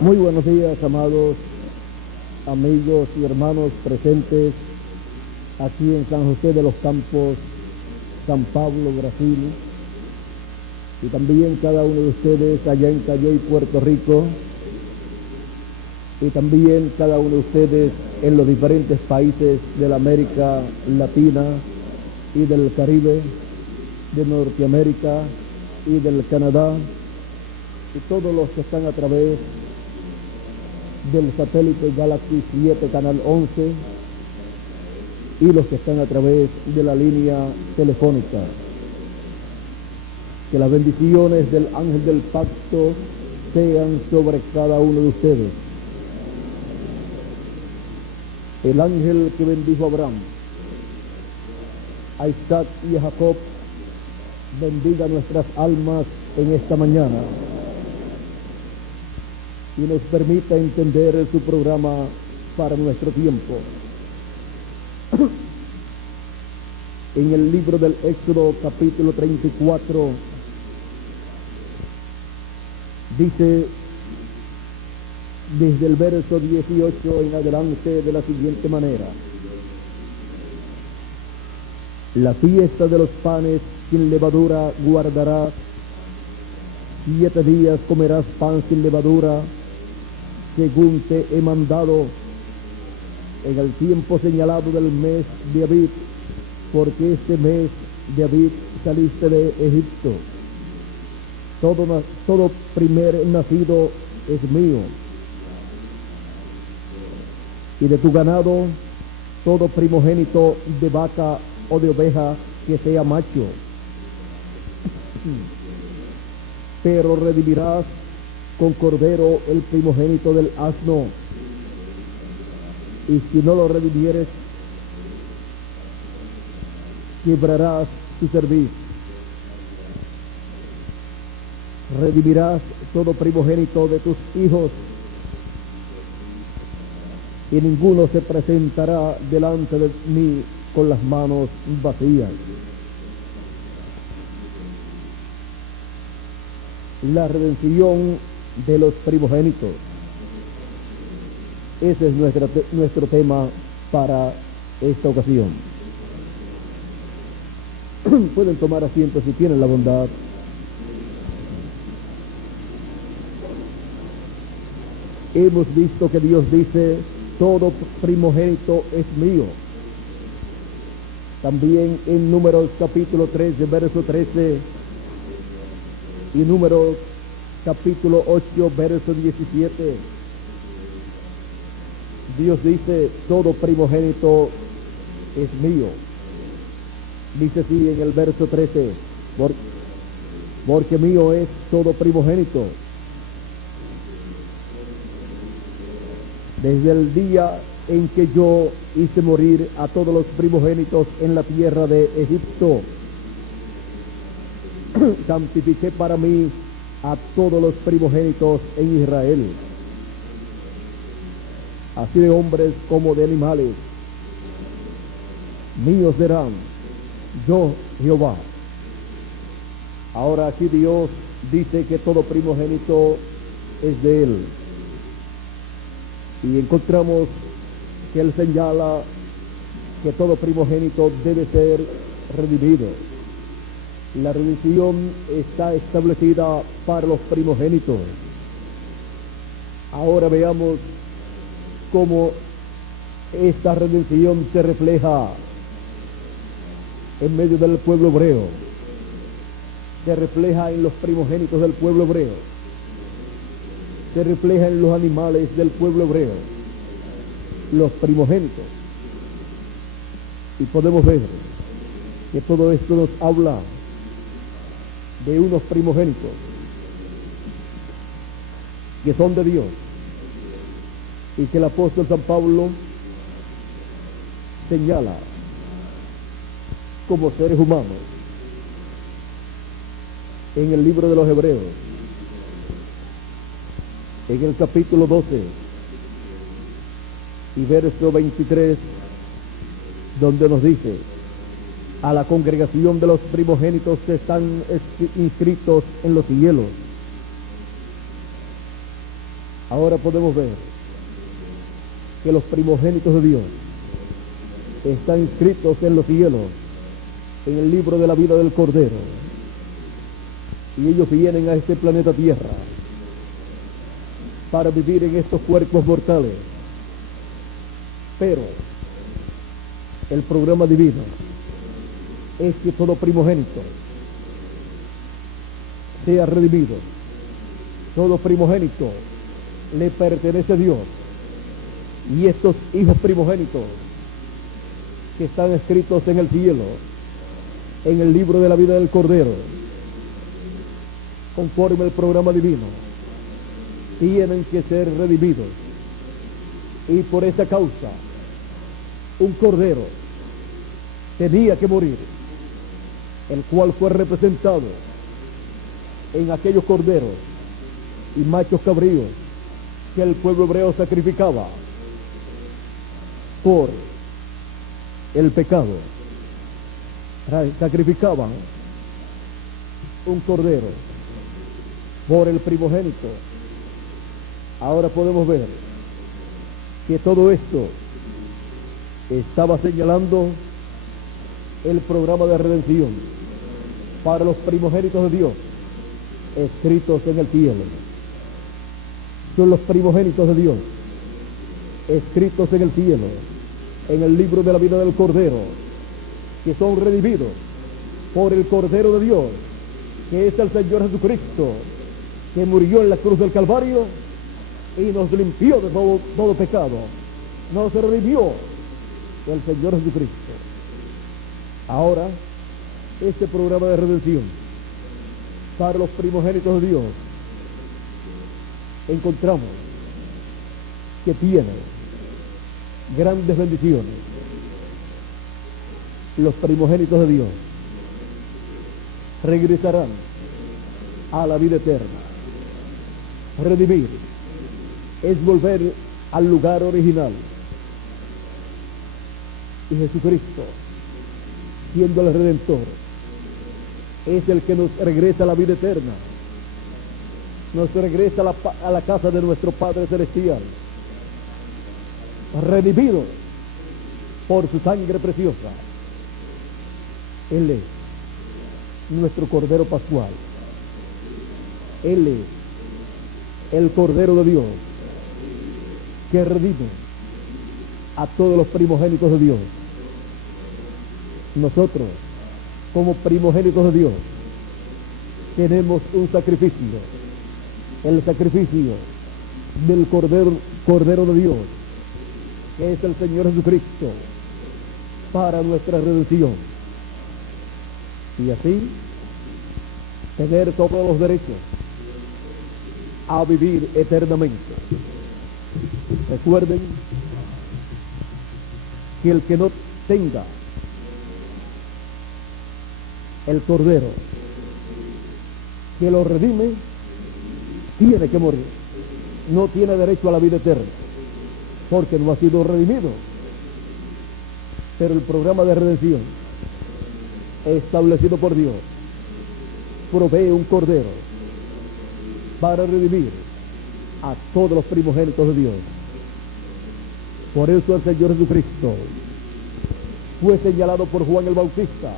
Muy buenos días, amados amigos y hermanos presentes aquí en San José de los Campos, San Pablo, Brasil, y también cada uno de ustedes allá en Calley, Puerto Rico, y también cada uno de ustedes en los diferentes países de la América Latina y del Caribe, de Norteamérica y del Canadá, y todos los que están a través del satélite Galaxy 7 Canal 11 y los que están a través de la línea telefónica. Que las bendiciones del ángel del pacto sean sobre cada uno de ustedes. El ángel que bendijo a Abraham, a Isaac y a Jacob, bendiga nuestras almas en esta mañana y nos permita entender su programa para nuestro tiempo. En el libro del Éxodo, capítulo 34, dice desde el verso 18 en adelante de la siguiente manera: la fiesta de los panes sin levadura guardarás, 7 días comerás pan sin levadura, según te he mandado, en el tiempo señalado del mes de Abib, porque este mes de Abib saliste de Egipto. Todo primer nacido es mío, y de tu ganado todo primogénito de vaca o de oveja que sea macho. Pero redimirás con cordero el primogénito del asno, y si no lo redimieres, quebrarás tu cerviz. Redimirás todo primogénito de tus hijos, y ninguno se presentará delante de mí con las manos vacías. La redención de los primogénitos. Ese es nuestro tema para esta ocasión. Pueden tomar asiento si tienen la bondad. Hemos visto que Dios dice: todo primogénito es mío. También en Números capítulo 13, verso 13, y Números capítulo 8, verso 17, Dios dice: todo primogénito es mío. Dice así en el verso 13: porque mío es todo primogénito. Desde el día en que yo hice morir a todos los primogénitos en la tierra de Egipto, santifiqué para mí a todos los primogénitos en Israel, así de hombres como de animales. Míos serán, yo Jehová. Ahora aquí Dios dice que todo primogénito es de Él. Y encontramos que Él señala que todo primogénito debe ser redimido. La redención está establecida para los primogénitos. Ahora veamos cómo esta redención se refleja en medio del pueblo hebreo. Se refleja en los primogénitos del pueblo hebreo. Se refleja en los animales del pueblo hebreo, los primogénitos. Y podemos ver que todo esto nos habla de unos primogénitos que son de Dios, y que el apóstol San Pablo señala como seres humanos en el libro de los Hebreos, en el capítulo 12 y verso 23, donde nos dice: a la congregación de los primogénitos que están inscritos en los cielos, Ahora podemos ver que los primogénitos de Dios están inscritos en los cielos, en el libro de la vida del Cordero. Y ellos vienen a este planeta Tierra para vivir en estos cuerpos mortales. Pero el programa divino es que todo primogénito sea redimido. Todo primogénito le pertenece a Dios. Y estos hijos primogénitos que están escritos en el cielo, en el libro de la vida del Cordero, conforme al programa divino, tienen que ser redimidos. Y por esa causa, un cordero tenía que morir, el cual fue representado en aquellos corderos y machos cabríos que el pueblo hebreo sacrificaba por el pecado. Sacrificaban un cordero por el primogénito. Ahora podemos ver que todo esto estaba señalando el programa de redención para los primogénitos de Dios escritos en el cielo. Son los primogénitos de Dios escritos en el cielo, en el libro de la vida del Cordero, que son redimidos por el Cordero de Dios, que es el Señor Jesucristo, que murió en la cruz del Calvario y nos limpió de todo pecado. Nos redimió el Señor Jesucristo. Ahora, este programa de redención para los primogénitos de Dios, encontramos que tiene grandes bendiciones. Los primogénitos de Dios regresarán a la vida eterna. Redimir es volver al lugar original. Y Jesucristo, siendo el Redentor, es el que nos regresa a la vida eterna. Nos regresa a la casa de nuestro Padre Celestial, redimido por su sangre preciosa. Él es nuestro Cordero Pascual. Él es el Cordero de Dios que redime a todos los primogénitos de Dios. Nosotros, como primogénitos de Dios, tenemos un sacrificio, el sacrificio del Cordero de Dios, que es el Señor Jesucristo, para nuestra redención. Y así, tener todos los derechos a vivir eternamente. Recuerden que el que no tenga el Cordero que lo redime, tiene que morir. No tiene derecho a la vida eterna, porque no ha sido redimido. Pero el programa de redención establecido por Dios provee un Cordero para redimir a todos los primogénitos de Dios. Por eso el Señor Jesucristo fue señalado por Juan el Bautista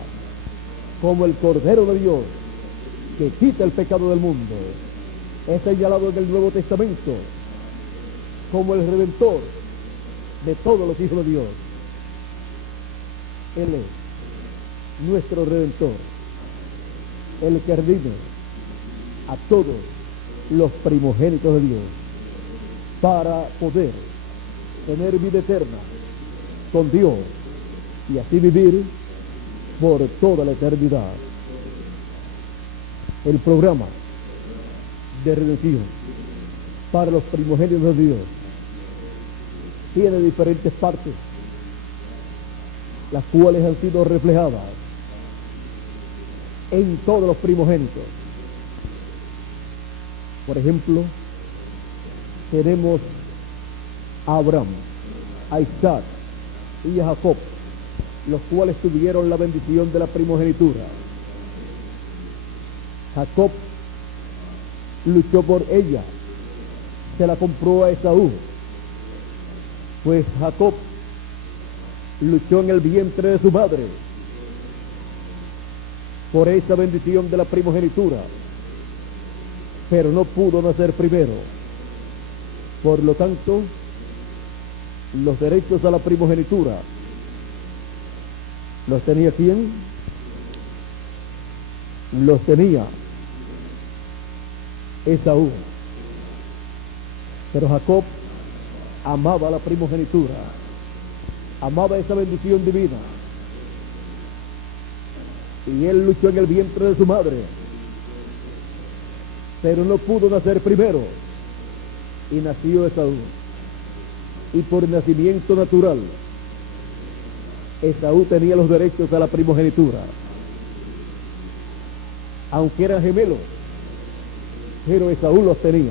como el Cordero de Dios que quita el pecado del mundo. Es señalado en el Nuevo Testamento como el Redentor de todos los hijos de Dios. Él es nuestro Redentor, el que redime a todos los primogénitos de Dios para poder tener vida eterna con Dios y así vivir por toda la eternidad. El programa de redención para los primogénitos de Dios tiene diferentes partes, las cuales han sido reflejadas en todos los primogénitos. Por ejemplo, tenemos a Abraham, a Isaac y a Jacob, los cuales tuvieron la bendición de la primogenitura. Jacob luchó por ella se la compró a Esaú, pues Jacob luchó en el vientre de su madre por esa bendición de la primogenitura, pero no pudo nacer primero. Por lo tanto, los derechos a la primogenitura ¿los tenía quién? Los tenía Esaú. Pero Jacob amaba la primogenitura, amaba esa bendición divina, y él luchó en el vientre de su madre, pero no pudo nacer primero, y nació Esaú. Y por nacimiento natural, Esaú tenía los derechos a la primogenitura, aunque eran gemelos, pero Esaú los tenía.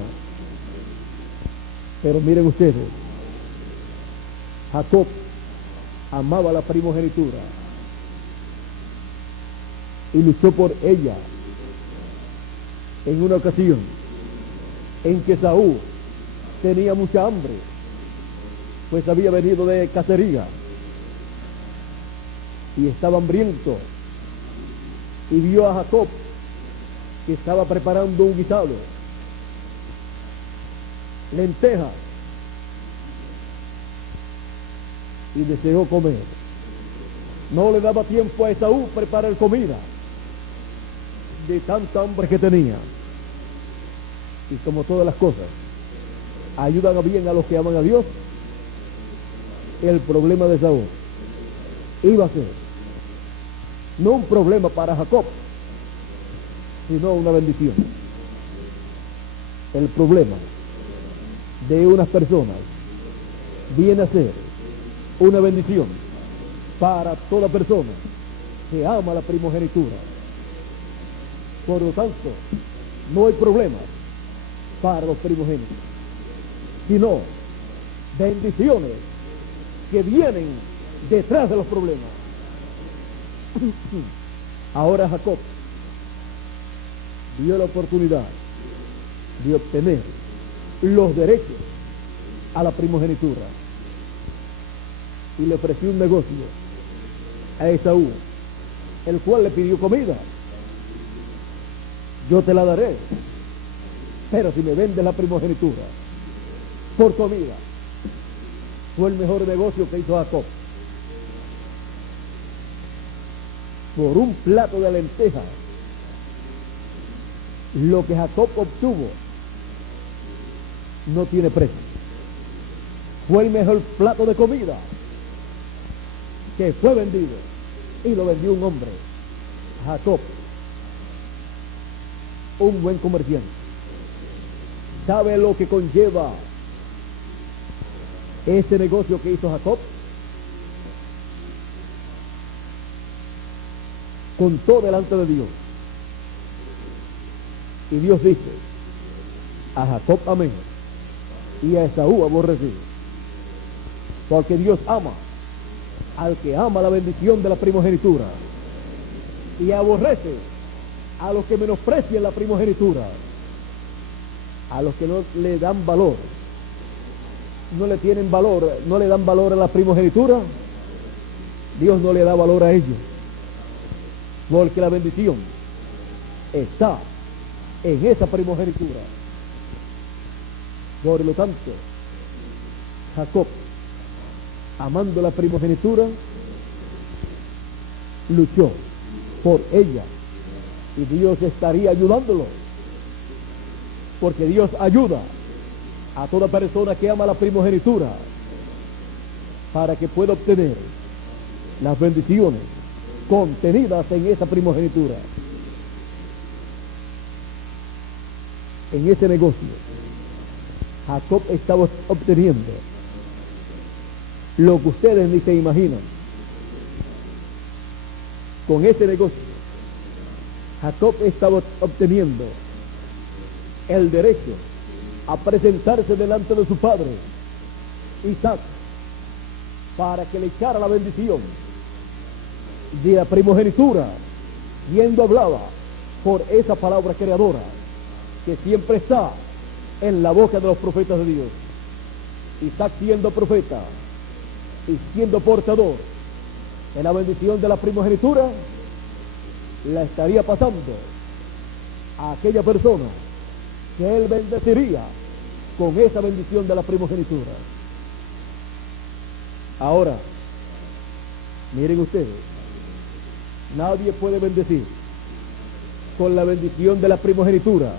Pero miren ustedes, Jacob amaba la primogenitura y luchó por ella en una ocasión en que Esaú tenía mucha hambre, pues había venido de cacería y estaba hambriento, y vio a Jacob que estaba preparando un guisado, lentejas, y deseó comer. No le daba tiempo a Esaú preparar comida de tanta hambre que tenía. Y como todas las cosas ayudan a bien a los que aman a Dios, el problema de Esaú iba a ser no un problema para Jacob, sino una bendición. El problema de unas personas viene a ser una bendición para toda persona que ama la primogenitura. Por lo tanto, no hay problemas para los primogénitos, sino bendiciones que vienen detrás de los problemas. Ahora Jacob dio la oportunidad de obtener los derechos a la primogenitura y le ofreció un negocio a Esaú, el cual le pidió comida. Yo te la daré, pero si me vendes la primogenitura por comida. Fue el mejor negocio que hizo Jacob. Por un plato de lentejas, lo que Jacob obtuvo no tiene precio. Fue el mejor plato de comida que fue vendido, y lo vendió un hombre, Jacob, un buen comerciante. ¿Sabe lo que conlleva este negocio que hizo Jacob? Contó delante de Dios, y Dios dice: a Jacob amé y a Esaú aborrecí, porque Dios ama al que ama la bendición de la primogenitura y aborrece a los que menosprecian la primogenitura, a los que no le dan valor, no le tienen valor, no le dan valor a la primogenitura. Dios no le da valor a ellos, porque la bendición está en esa primogenitura. Por lo tanto, Jacob, amando la primogenitura, luchó por ella, y Dios estaría ayudándolo, porque Dios ayuda a toda persona que ama la primogenitura para que pueda obtener las bendiciones contenidas en esa primogenitura. En ese negocio, Jacob estaba obteniendo lo que ustedes ni se imaginan. Con ese negocio, Jacob estaba obteniendo el derecho a presentarse delante de su padre, Isaac, para que le echara la bendición de la primogenitura, siendo hablada por esa palabra creadora que siempre está en la boca de los profetas de Dios. Isaac, siendo profeta y siendo portador de la bendición de la primogenitura, la estaría pasando a aquella persona que él bendeciría con esa bendición de la primogenitura. Ahora, miren ustedes, nadie puede bendecir con la bendición de la primogenitura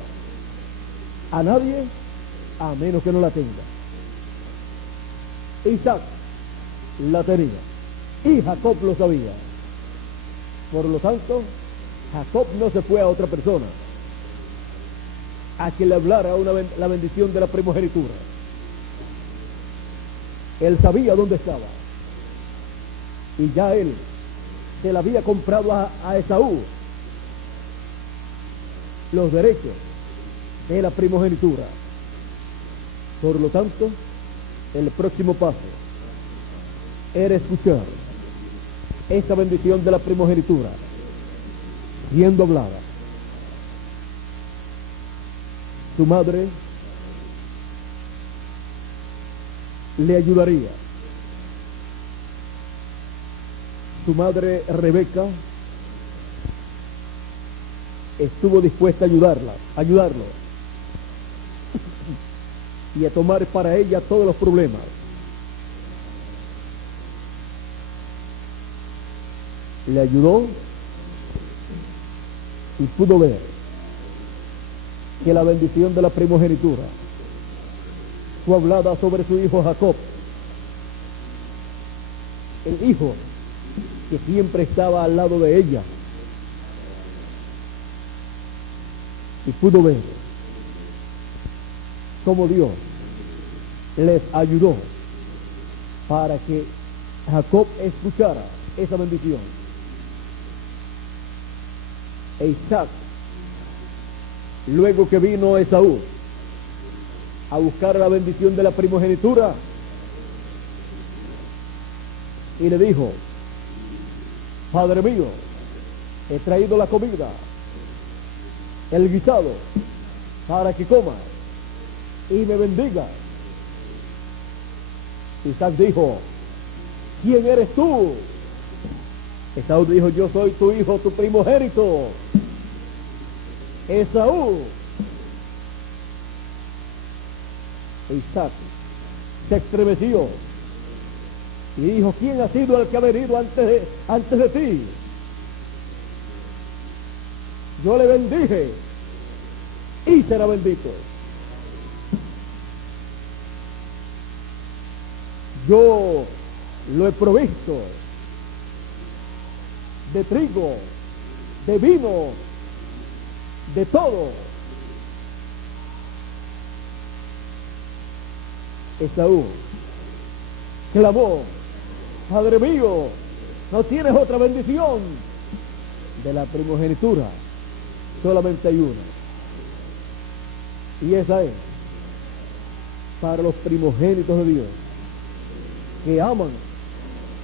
a nadie a menos que no la tenga. Isaac la tenía y Jacob lo sabía. Por lo tanto, Jacob no se fue a otra persona a que le hablara la bendición de la primogenitura. Él sabía dónde estaba y ya él se le había comprado a Esaú los derechos de la primogenitura. Por lo tanto, el próximo paso era escuchar esa bendición de la primogenitura siendo hablada. Su madre le ayudaría. Su madre Rebeca estuvo dispuesta a ayudarlo y a tomar para ella todos los problemas. Le ayudó y pudo ver que la bendición de la primogenitura fue hablada sobre su hijo Jacob, el hijo que siempre estaba al lado de ella, y pudo ver cómo Dios les ayudó para que Jacob escuchara esa bendición. E Isaac, luego que vino Esaú a buscar la bendición de la primogenitura, y le dijo: Padre mío, he traído la comida, el guisado, para que coma y me bendiga. Isaac dijo: ¿quién eres tú? Esaú dijo: yo soy tu hijo, tu primogénito, Esaú. Isaac se estremeció y dijo: ¿quién ha sido el que ha venido antes de ti? Yo le bendije y será bendito. Yo lo he provisto de trigo, de vino, de todo. Esaú clamó: Padre mío, no tienes otra bendición. De la primogenitura solamente hay una, y esa es para los primogénitos de Dios que aman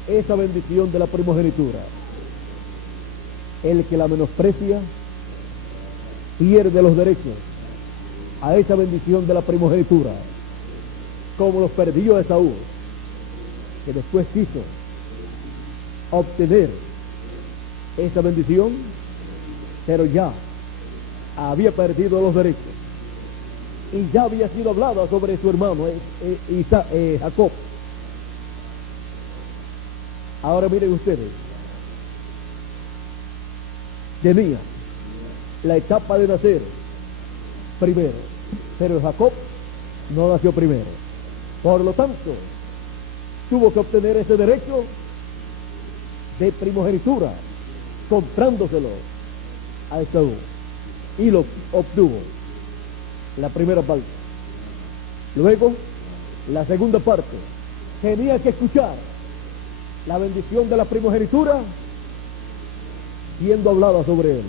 esa bendición de la primogenitura. El que la menosprecia pierde los derechos a esa bendición de la primogenitura, como los perdió Esaú, que después quiso obtener esa bendición, pero ya había perdido los derechos y ya había sido hablada sobre su hermano Jacob. Ahora miren ustedes, tenía la etapa de nacer primero, pero Jacob no nació primero. Por lo tanto, tuvo que obtener ese derecho de primogenitura comprándoselo a Esaú, y lo obtuvo, la primera parte. Luego, la segunda parte, tenía que escuchar la bendición de la primogenitura siendo hablada sobre él,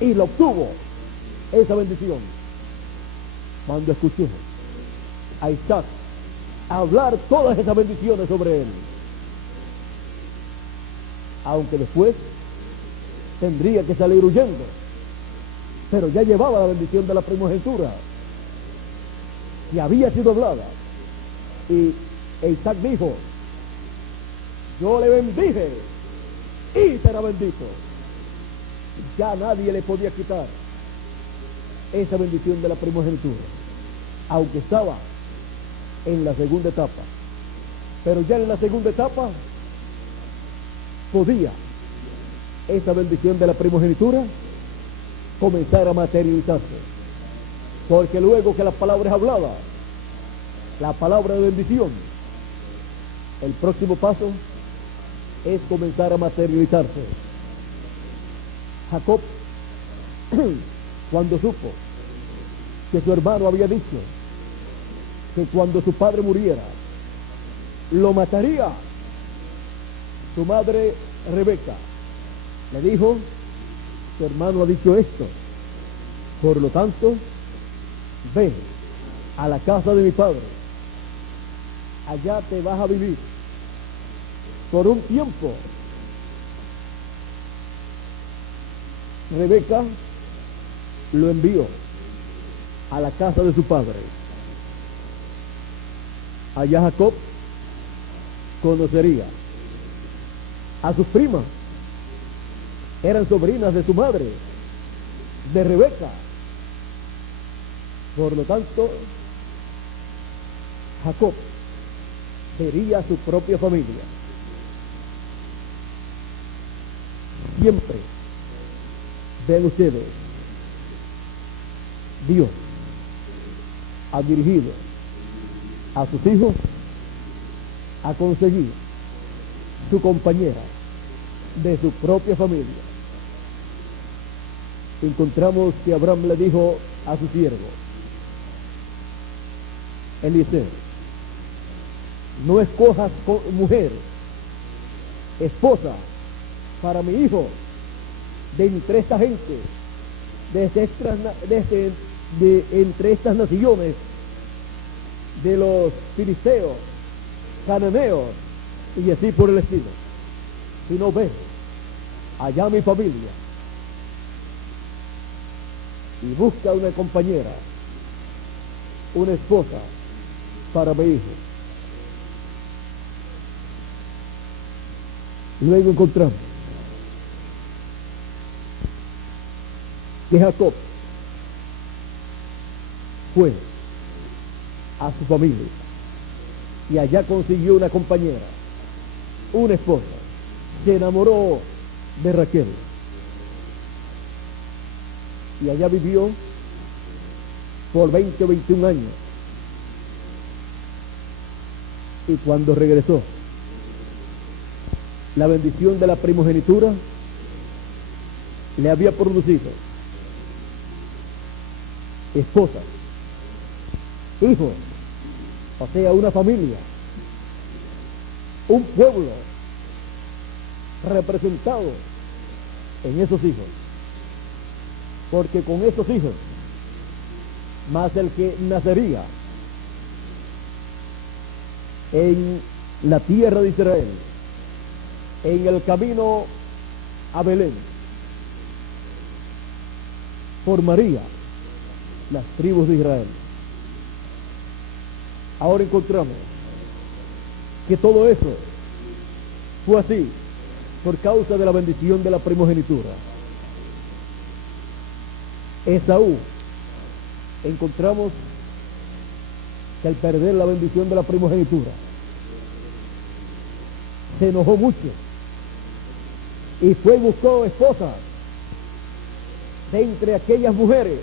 y lo obtuvo, esa bendición, cuando escuchó a Isaac hablar todas esas bendiciones sobre él, aunque después tendría que salir huyendo, pero ya llevaba la bendición de la primogenitura que había sido hablada. Y Isaac dijo, yo le bendije y será bendito. Ya nadie le podía quitar esa bendición de la primogenitura, aunque estaba en la segunda etapa. Pero ya en la segunda etapa podía esa bendición de la primogenitura comenzar a materializarse, porque luego que la palabra es hablada, la palabra de bendición, el próximo paso es comenzar a materializarse. Jacob, cuando supo que su hermano había dicho que cuando su padre muriera lo mataría, su madre Rebeca le dijo, tu hermano ha dicho esto, por lo tanto ve a la casa de mi padre, allá te vas a vivir por un tiempo. Rebeca lo envió a la casa de su padre. Allá Jacob conocería a sus primas, eran sobrinas de su madre, de Rebeca. Por lo tanto, Jacob vería a su propia familia. Siempre, ven ustedes, Dios ha dirigido a sus hijos a conseguir su compañera de su propia familia. Encontramos que Abraham le dijo a su siervo Eliseo, no escojas mujer, esposa para mi hijo de entre esta gente, de entre estas naciones, de los filisteos, cananeos y así por el estilo, sino ve allá mi familia y busca una compañera, una esposa para mi hijo. Luego encontramos que Jacob fue a su familia y allá consiguió una compañera, una esposa. Se enamoró de Raquel y allá vivió por 20 o 21 años. Y cuando regresó, la bendición de la primogenitura le había producido esposa, hijos, o sea, una familia, un pueblo representado en esos hijos, porque con esos hijos, más el que nacería en la tierra de Israel, en el camino a Belén, formaría las tribus de Israel. Ahora encontramos que todo eso fue así por causa de la bendición de la primogenitura. Esaú, encontramos que al perder la bendición de la primogenitura se enojó mucho y fue y buscó esposas de entre aquellas mujeres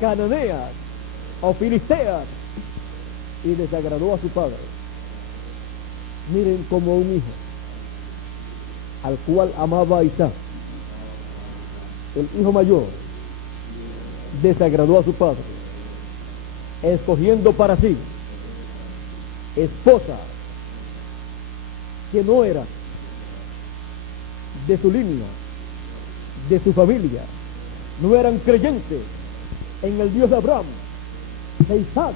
cananeas o filisteas y desagradó a su padre. Miren, como un hijo al cual amaba a Isaac, el hijo mayor desagradó a su padre, escogiendo para sí esposa que no era de su línea, de su familia, no eran creyentes en el Dios de Abraham, de Isaac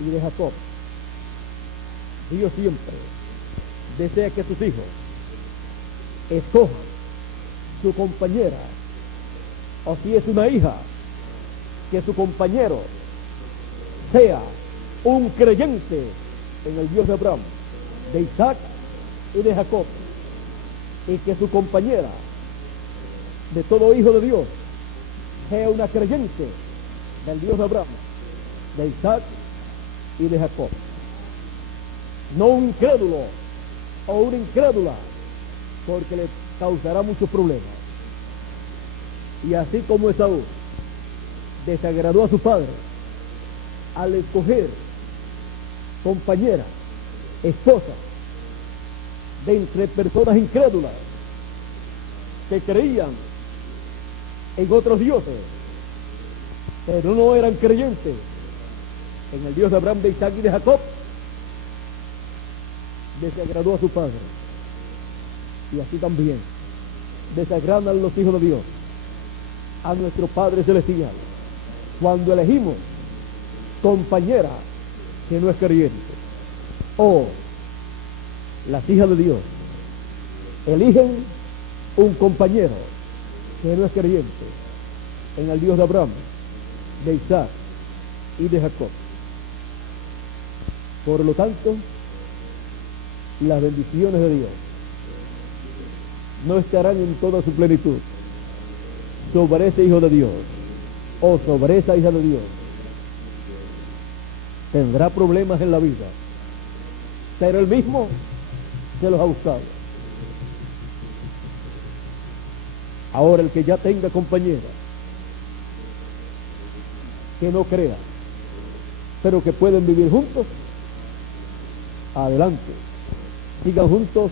y de Jacob. Dios siempre desea que sus hijos escojan su compañera, o si es una hija, que su compañero sea un creyente en el Dios de Abraham, de Isaac y de Jacob, y que su compañera de todo hijo de Dios sea una creyente del Dios de Abraham, de Isaac y de Jacob. No un incrédulo o una incrédula, porque le causará muchos problemas. Y así como Esaú desagradó a su padre al escoger compañera, esposa, de entre personas incrédulas que creían en otros dioses, pero no eran creyentes en el Dios de Abraham, de Isaac y de Jacob, desagradó a su padre. Y así también desagradan los hijos de Dios a nuestro Padre Celestial cuando elegimos compañera que no es creyente. O las hijas de Dios eligen un compañero que no es creyente en el Dios de Abraham, de Isaac y de Jacob. Por lo tanto, las bendiciones de Dios no estarán en toda su plenitud sobre ese hijo de Dios o sobre esa hija de Dios. Tendrá problemas en la vida, pero él mismo se los ha buscado. Ahora el que ya tenga compañera, que no crea, pero que pueden vivir juntos, adelante, sigan juntos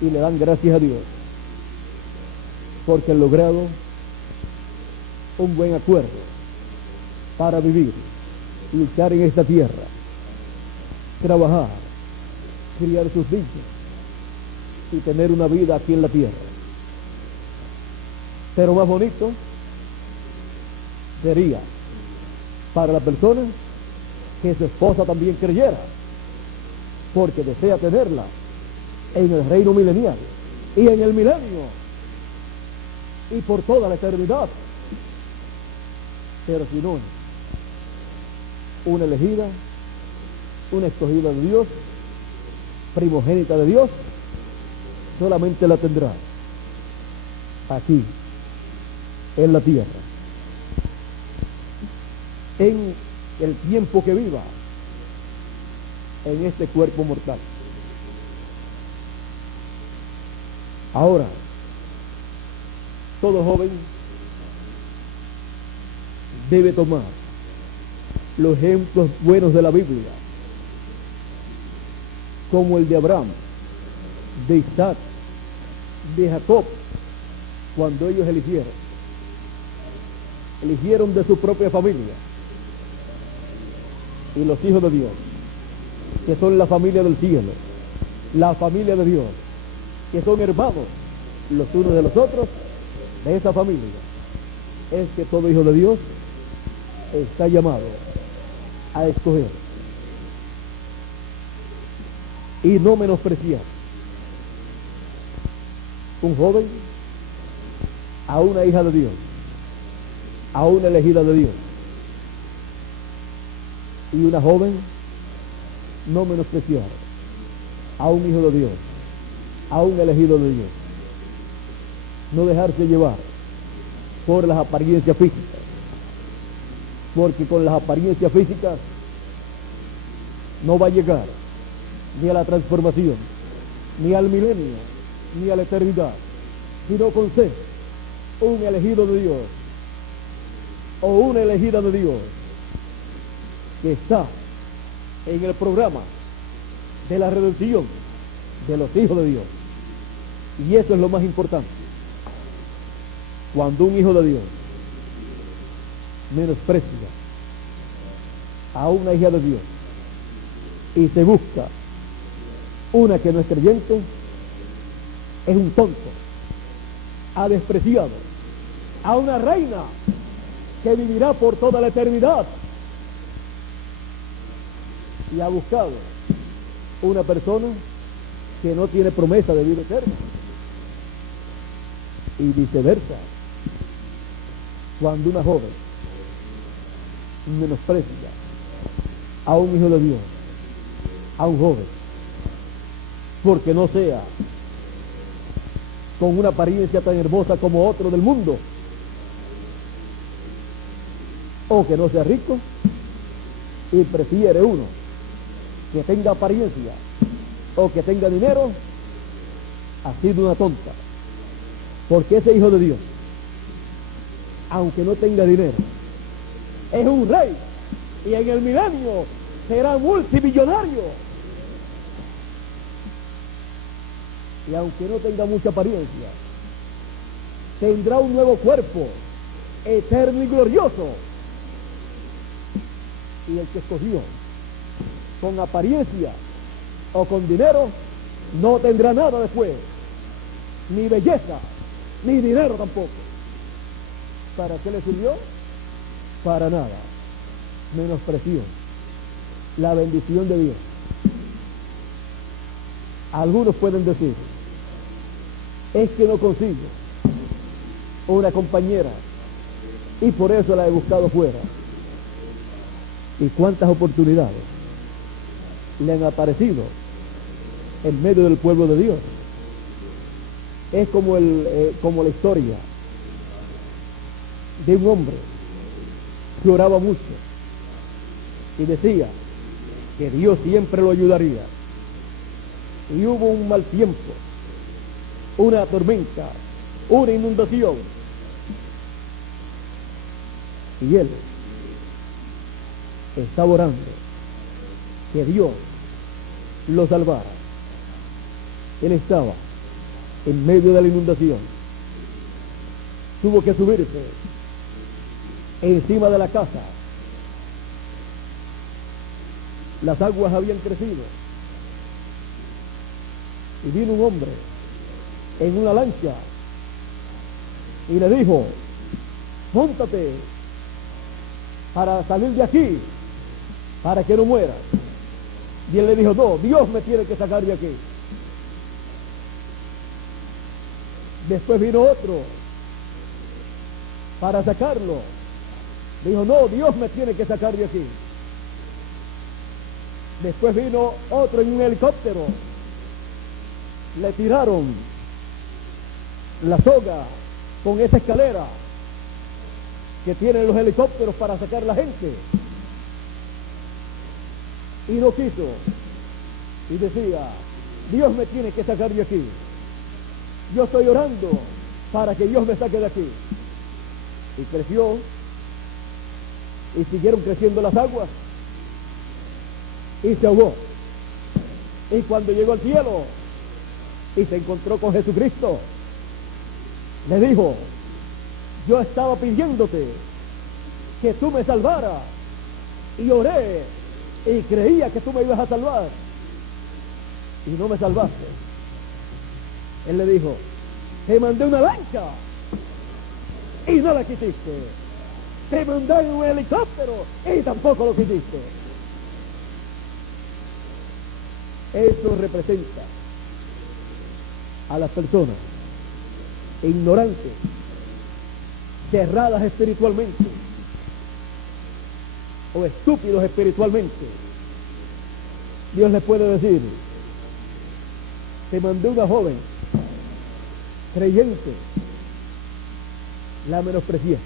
y le dan gracias a Dios porque han logrado un buen acuerdo para vivir, luchar en esta tierra, trabajar, criar sus niños y tener una vida aquí en la tierra. Pero más bonito sería para la persona que su esposa también creyera, porque desea tenerla en el reino milenial y en el milenio y por toda la eternidad. Pero si no es una elegida, una escogida de Dios, primogénita de Dios, solamente la tendrá aquí en la tierra, en el tiempo que viva en este cuerpo mortal. Ahora, todo joven debe tomar los ejemplos buenos de la Biblia, como el de Abraham, de Isaac, de Jacob, cuando ellos eligieron de su propia familia, y los hijos de Dios, que son la familia del cielo, la familia de Dios, que son hermanos los unos de los otros, de esa familia, es que todo hijo de Dios está llamado a escoger y no menospreciar un joven a una hija de Dios, a una elegida de Dios, y una joven no menospreciar a un hijo de Dios, a un elegido de Dios. No dejarse llevar por las apariencias físicas, porque con las apariencias físicas no va a llegar ni a la transformación, ni al milenio, ni a la eternidad, sino con ser un elegido de Dios o una elegida de Dios que está en el programa de la redención de los hijos de Dios. Y eso es lo más importante. Cuando un hijo de Dios menosprecia a una hija de Dios y se busca una que no es creyente, es un tonto. Ha despreciado a una reina que vivirá por toda la eternidad y ha buscado una persona que no tiene promesa de vida eterna, y viceversa. Cuando una joven menosprecia a un hijo de Dios, a un joven, porque no sea con una apariencia tan hermosa como otro del mundo, o que no sea rico y prefiere uno que tenga apariencia o que tenga dinero, ha sido una tonta, porque ese hijo de Dios, aunque no tenga dinero, es un rey y en el milenio será multimillonario. Y aunque no tenga mucha apariencia, tendrá un nuevo cuerpo eterno y glorioso. Y el que escogió con apariencia o con dinero no tendrá nada después, ni belleza ni dinero tampoco. ¿Para qué le sirvió? Para nada. Menospreció la bendición de Dios. Algunos pueden decir, es que no consigo una compañera y por eso la he buscado fuera. ¿Y cuántas oportunidades le han aparecido en medio del pueblo de Dios? Es como la historia de un hombre que oraba mucho y decía que Dios siempre lo ayudaría. Y hubo un mal tiempo, una tormenta, una inundación. Y él estaba orando que Dios lo salvara. Él estaba en medio de la inundación. Tuvo que subirse encima de la casa. Las aguas habían crecido. Y vino un hombre en una lancha y le dijo, móntate para salir de aquí, para que no mueras. Y él le dijo, no, Dios me tiene que sacar de aquí. Después vino otro para sacarlo. Dijo, no, Dios me tiene que sacar de aquí. Después vino otro en un helicóptero. Le tiraron la soga con esa escalera que tienen los helicópteros para sacar la gente. Y no quiso. Y decía, Dios me tiene que sacar de aquí. Yo estoy orando para que Dios me saque de aquí. Y creció. Y siguieron creciendo las aguas. Y se ahogó. Y cuando llegó al cielo y se encontró con Jesucristo, le dijo, yo estaba pidiéndote que tú me salvaras y oré y creía que tú me ibas a salvar y no me salvaste. Él le dijo, te mandé una lancha y no la quisiste, te mandé en un helicóptero y tampoco lo quisiste. Eso representa a las personas ignorantes, cerradas espiritualmente o estúpidos espiritualmente. Dios les puede decir, te mandé una joven creyente, la menospreciaste,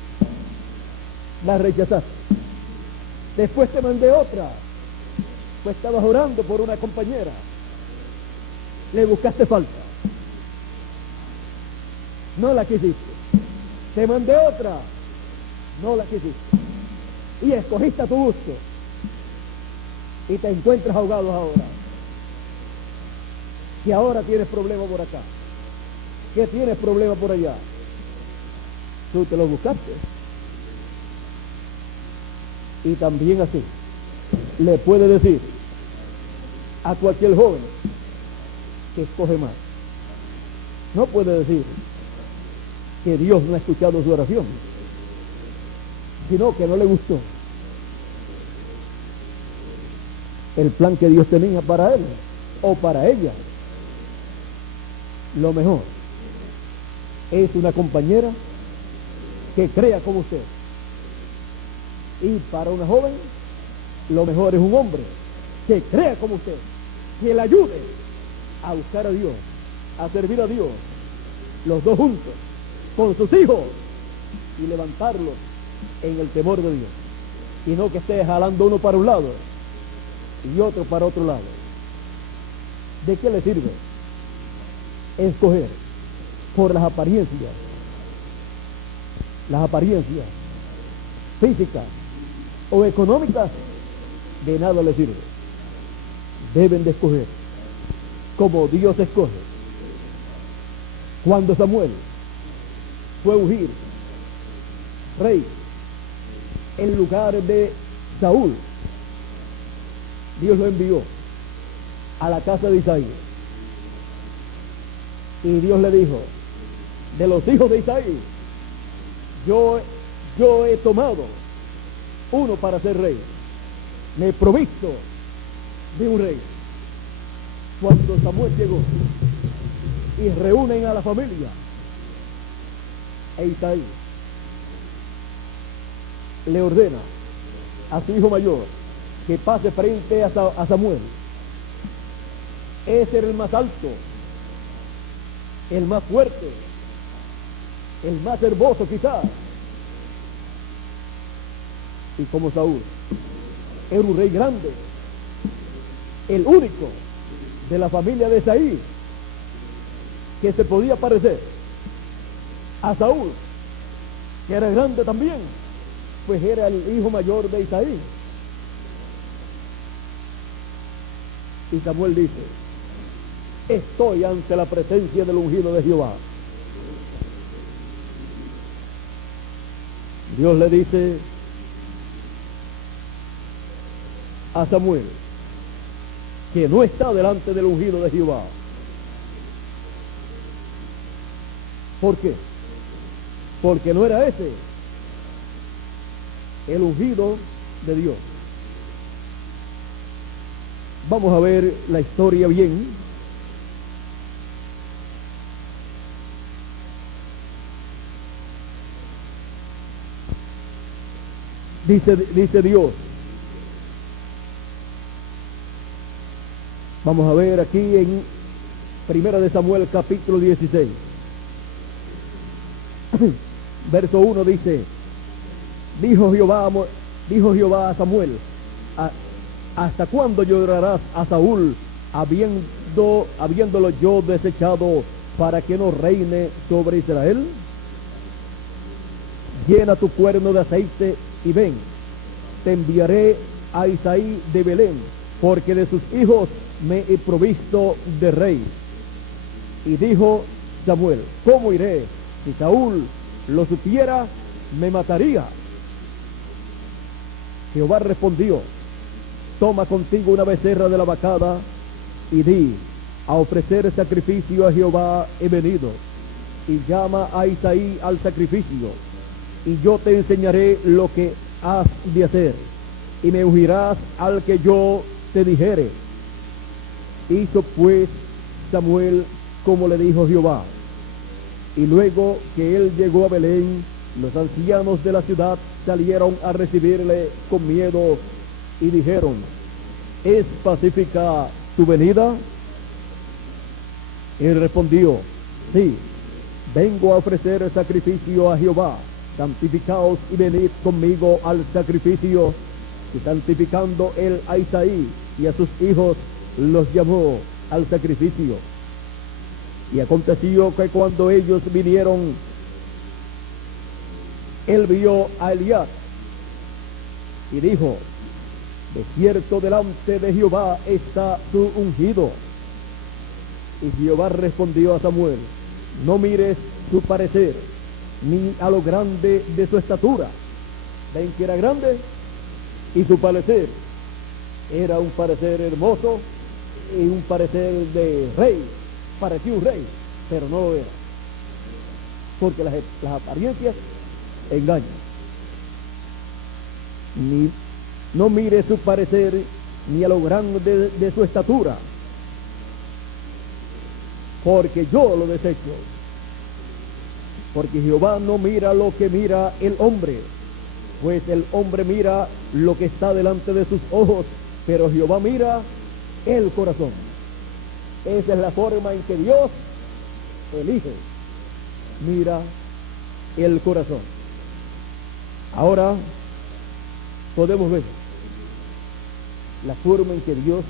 la rechazaste. Después te mandé otra, pues estabas orando por una compañera, le buscaste falta, no la quisiste. Te mandé otra, no la quisiste. Y escogiste a tu gusto. Y te encuentras ahogado ahora. Que ahora tienes problema por acá. Que tienes problema por allá. Tú te lo buscaste. Y también así le puede decir a cualquier joven que escoge mal. No puede decir que Dios no ha escuchado su oración, sino que no le gustó el plan que Dios tenía para él o para ella. Lo mejor es una compañera que crea como usted, Y para una joven, lo mejor es un hombre que crea como usted, que le ayude a buscar a Dios, a servir a Dios, los dos juntos, con sus hijos, y levantarlos en el temor de Dios. Y no que esté jalando uno para un lado y otro para otro lado. ¿De qué le sirve escoger por las apariencias físicas o económicas? De nada le sirve. Deben de escoger como Dios escoge. Cuando Samuel fue a ungir rey en lugar de Saúl, Dios lo envió a la casa de Isaí. Y Dios le dijo: de los hijos de Isaí, yo he tomado uno para ser rey. Me he provisto de un rey. Cuando Samuel llegó y reúnen a la familia, Isaí le ordena a su hijo mayor que pase frente a Samuel. Ese era el más alto, el más fuerte, el más hermoso quizás. Y como Saúl era un rey grande, el único de la familia de Isaí que se podía parecer a Saúl, que era grande también, pues era el hijo mayor de Isaí. Y Samuel dice: estoy ante la presencia del ungido de Jehová. Dios le dice a Samuel que no está delante del ungido de Jehová. ¿Por qué? Porque no era ese el ungido de Dios. Vamos a ver la historia bien. Dice Dios. Vamos a ver aquí en Primera de Samuel capítulo 16. Verso 1 dice: dijo Jehová a Samuel: ¿hasta cuándo llorarás a Saúl, habiéndolo yo desechado, para que no reine sobre Israel? Llena tu cuerno de aceite y ven, te enviaré a Isaí de Belén, porque de sus hijos me he provisto de rey. Y dijo Samuel: ¿cómo iré? Si Saúl lo supiera, me mataría. Jehová respondió: toma contigo una becerra de la vacada y di: a ofrecer sacrificio a Jehová he venido. Y llama a Isaí al sacrificio, y yo te enseñaré lo que has de hacer, y me ungirás al que yo te dijere. Hizo pues Samuel como le dijo Jehová. Y luego que él llegó a Belén, los ancianos de la ciudad salieron a recibirle con miedo y dijeron: ¿es pacífica tu venida? Él respondió: sí, vengo a ofrecer sacrificio a Jehová. Santificaos y venid conmigo al sacrificio. Y santificando él a Isaí y a sus hijos, los llamó al sacrificio. Y aconteció que cuando ellos vinieron, él vio a Eliab y dijo: de cierto delante de Jehová está tu ungido. Y Jehová respondió a Samuel: no mires su parecer, ni a lo grande de su estatura. Ven que era grande, y su parecer era un parecer hermoso y un parecer de rey. Parecía un rey, pero no lo era, porque las apariencias engañan. No mire su parecer ni a lo grande de su estatura, porque yo lo desecho. Porque Jehová no mira lo que mira el hombre, Pues el hombre mira lo que está delante de sus ojos, pero Jehová mira el corazón. Esa es la forma en que Dios elige. Mira el corazón. Ahora podemos ver la forma en que Dios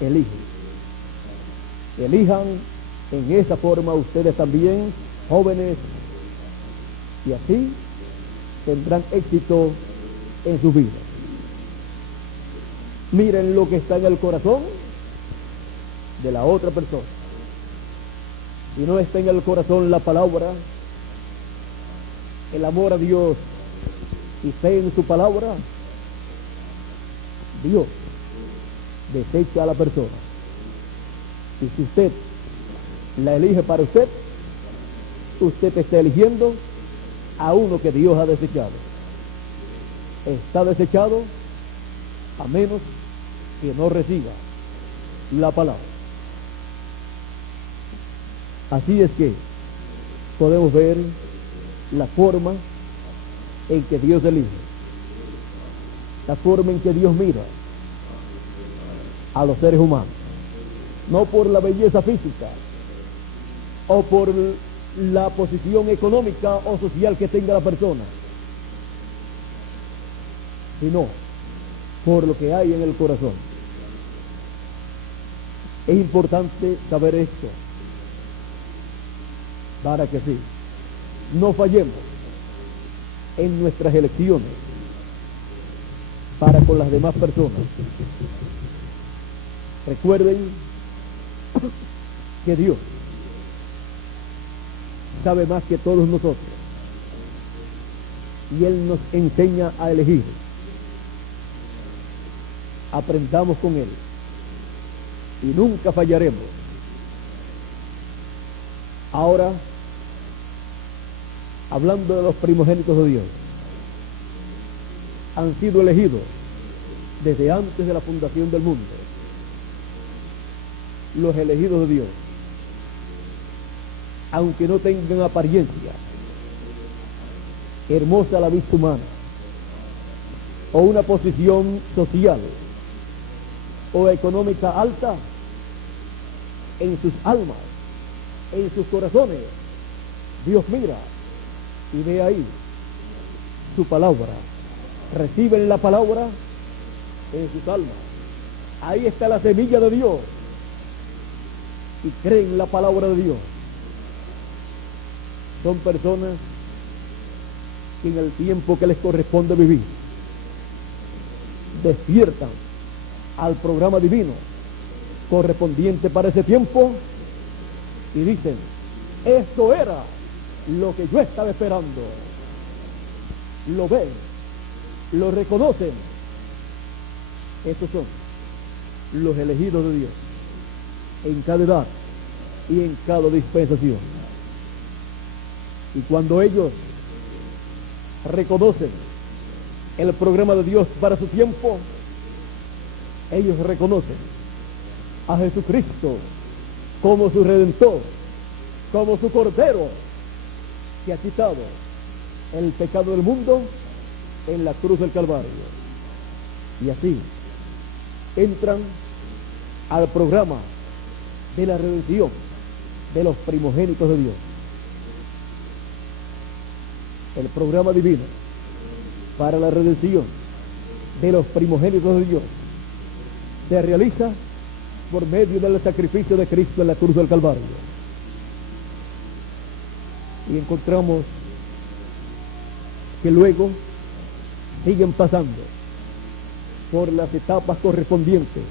elige. Elijan en esa forma ustedes también, jóvenes, y así tendrán éxito en su vida. Miren lo que está en el corazón de la otra persona. Si no está en el corazón la palabra, el amor a Dios y fe en su palabra, Dios desecha a la persona. Y si usted la elige para usted, usted está eligiendo a uno que Dios ha desechado. Está desechado a menos que no reciba la palabra. Así es que podemos ver la forma en que Dios elige, la forma en que Dios mira a los seres humanos, no por la belleza física o por la posición económica o social que tenga la persona, sino por lo que hay en el corazón. Es importante saber esto para que sí, no fallemos en nuestras elecciones para con las demás personas. Recuerden que Dios sabe más que todos nosotros y Él nos enseña a elegir. Aprendamos con Él y nunca fallaremos. Ahora, hablando de los primogénitos de Dios, han sido elegidos desde antes de la fundación del mundo. Los elegidos de Dios, aunque no tengan apariencia hermosa a la vista humana, o una posición social o económica alta, en sus almas, en sus corazones, Dios mira y ve ahí su palabra. Reciben la palabra en sus almas. Ahí está la semilla de Dios y creen la palabra de Dios. Son personas que en el tiempo que les corresponde vivir despiertan al programa divino correspondiente para ese tiempo y dicen: esto era lo que yo estaba esperando. Lo ven, lo reconocen. Estos son los elegidos de Dios en cada edad y en cada dispensación. Y cuando ellos reconocen el programa de Dios para su tiempo, ellos reconocen a Jesucristo como su Redentor, como su Cordero, que ha quitado el pecado del mundo en la cruz del Calvario. Y así entran al programa de la redención de los primogénitos de Dios. El programa divino para la redención de los primogénitos de Dios se realiza por medio del sacrificio de Cristo en la cruz del Calvario. Y encontramos que luego siguen pasando por las etapas correspondientes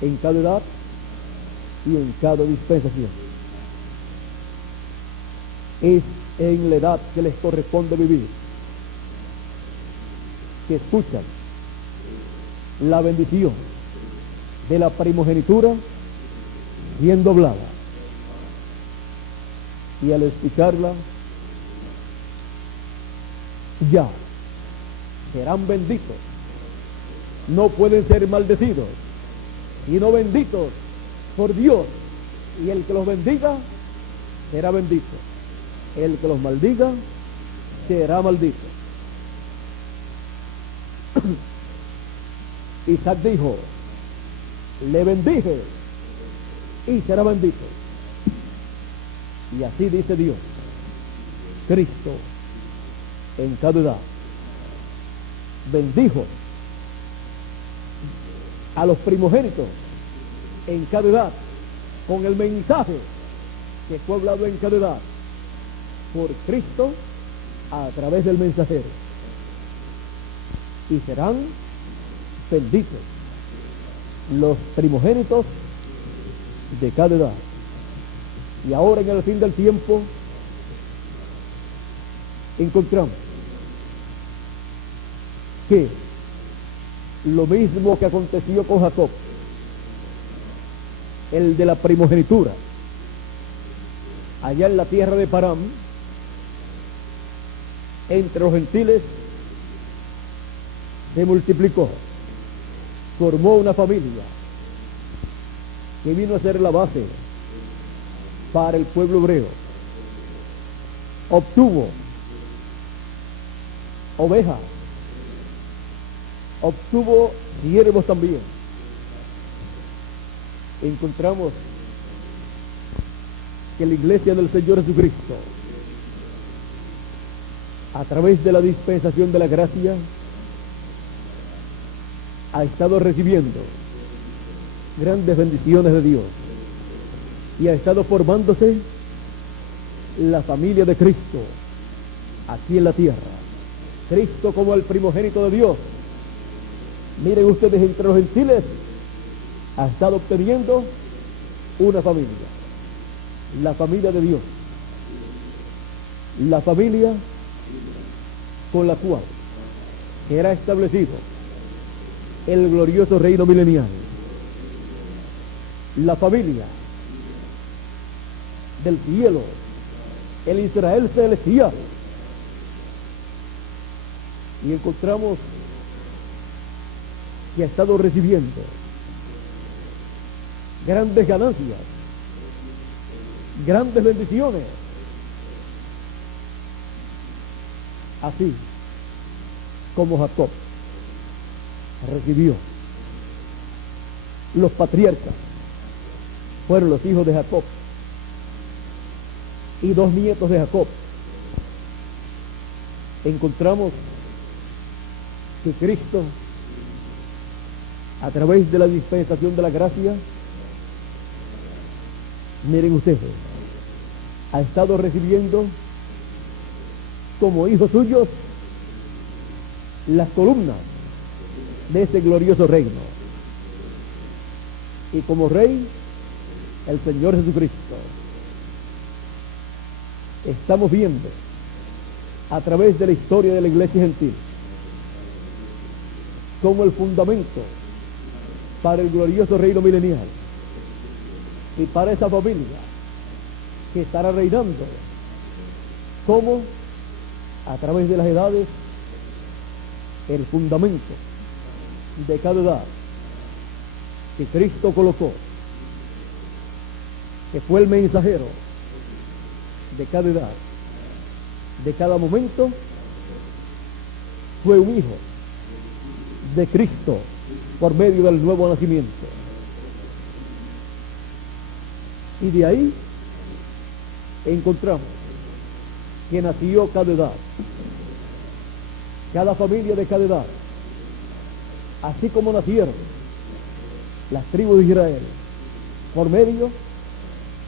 en cada edad y en cada dispensación. Es en la edad que les corresponde vivir que escuchan la bendición de la primogenitura siendo hablada, y al escucharla ya serán benditos. No pueden ser maldecidos, sino benditos por Dios, y el que los bendiga será bendito, el que los maldiga será maldito. Isaac dijo, le bendije y será bendito. Y así dice Dios, Cristo en cada edad bendijo a los primogénitos en cada edad con el mensaje que fue hablado en cada edad por Cristo a través del mensajero. Y serán benditos los primogénitos de cada edad. Y ahora en el fin del tiempo encontramos que lo mismo que aconteció con Jacob, el de la primogenitura, allá en la tierra de Parán, entre los gentiles, se multiplicó, formó una familia que vino a ser la base para el pueblo hebreo. Obtuvo ovejas, obtuvo siervos también. Encontramos que la iglesia del Señor Jesucristo, a través de la dispensación de la gracia, ha estado recibiendo grandes bendiciones de Dios y ha estado formándose la familia de Cristo aquí en la tierra. Cristo como el primogénito de Dios. Miren ustedes, entre los gentiles ha estado obteniendo una familia, la familia de Dios, la familia con la cual será establecido el glorioso reino milenial, la familia del cielo, el Israel celestial. Y encontramos que ha estado recibiendo grandes ganancias, grandes bendiciones, así como Jacob recibió. Los patriarcas fueron los hijos de Jacob y 2 nietos de Jacob. Encontramos que Cristo, a través de la dispensación de la gracia, miren ustedes, ha estado recibiendo como hijos suyos las columnas de ese glorioso reino, y como rey el Señor Jesucristo. Estamos viendo a través de la historia de la iglesia gentil como el fundamento para el glorioso reino milenial y para esa familia que estará reinando, como a través de las edades el fundamento de cada edad que Cristo colocó, que fue el mensajero de cada edad, de cada momento, fue un hijo de Cristo por medio del nuevo nacimiento. Y de ahí encontramos que nació cada edad, cada familia de cada edad, así como nacieron las tribus de Israel por medio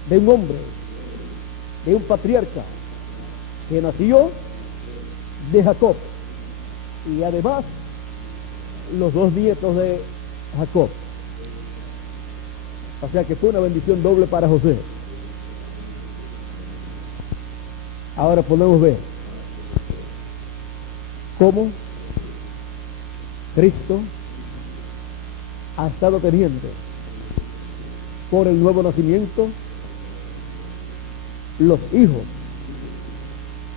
de un hombre, de un patriarca que nació de Jacob, y además los 2 nietos de Jacob. O sea que fue una bendición doble para José. Ahora podemos ver cómo Cristo ha estado teniendo por el nuevo nacimiento los hijos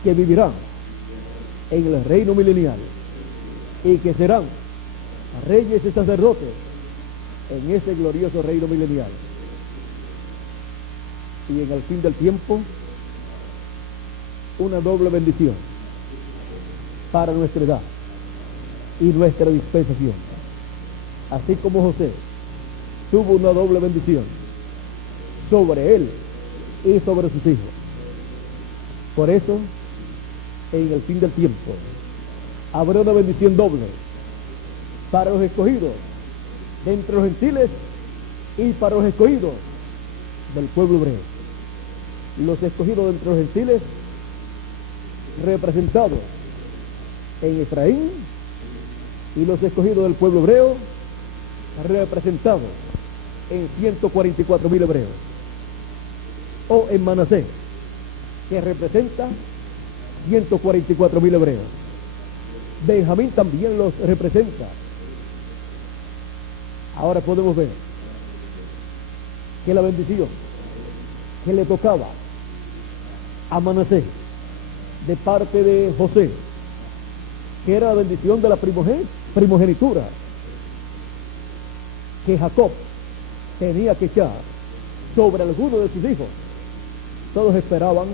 que vivirán en el reino milenial y que serán reyes y sacerdotes en ese glorioso reino milenial. Y en el fin del tiempo, una doble bendición para nuestra edad y nuestra dispensación. Así como José tuvo una doble bendición sobre él y sobre sus hijos. Por eso, en el fin del tiempo, habrá una bendición doble para los escogidos de entre los gentiles y para los escogidos del pueblo hebreo. Los escogidos de entre los gentiles representados en Efraín, y los escogidos del pueblo hebreo representados en 144,000 hebreos, o en Manasés, que representa 144,000 hebreos. Benjamín también los representa. Ahora podemos ver que la bendición que le tocaba a Manasés de parte de José, que era la bendición de la primogenitura, que Jacob tenía que echar sobre alguno de sus hijos. Todos esperaban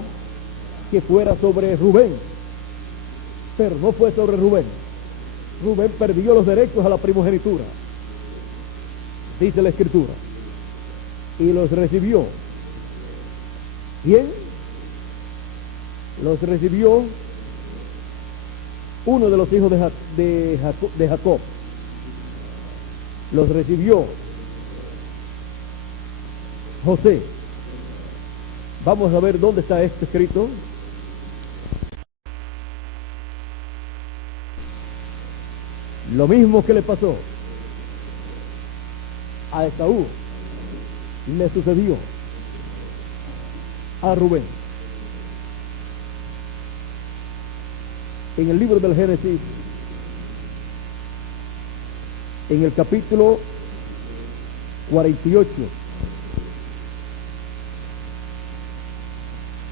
que fuera sobre Rubén, pero no fue sobre Rubén. Rubén perdió los derechos a la primogenitura, dice la Escritura, y los recibió. ¿Quién? Los recibió uno de los hijos de Jacob. Los recibió José. Vamos a ver dónde está esto escrito. Lo mismo que le pasó a Esaú, le sucedió a Rubén. En el libro del Génesis, en el capítulo 48,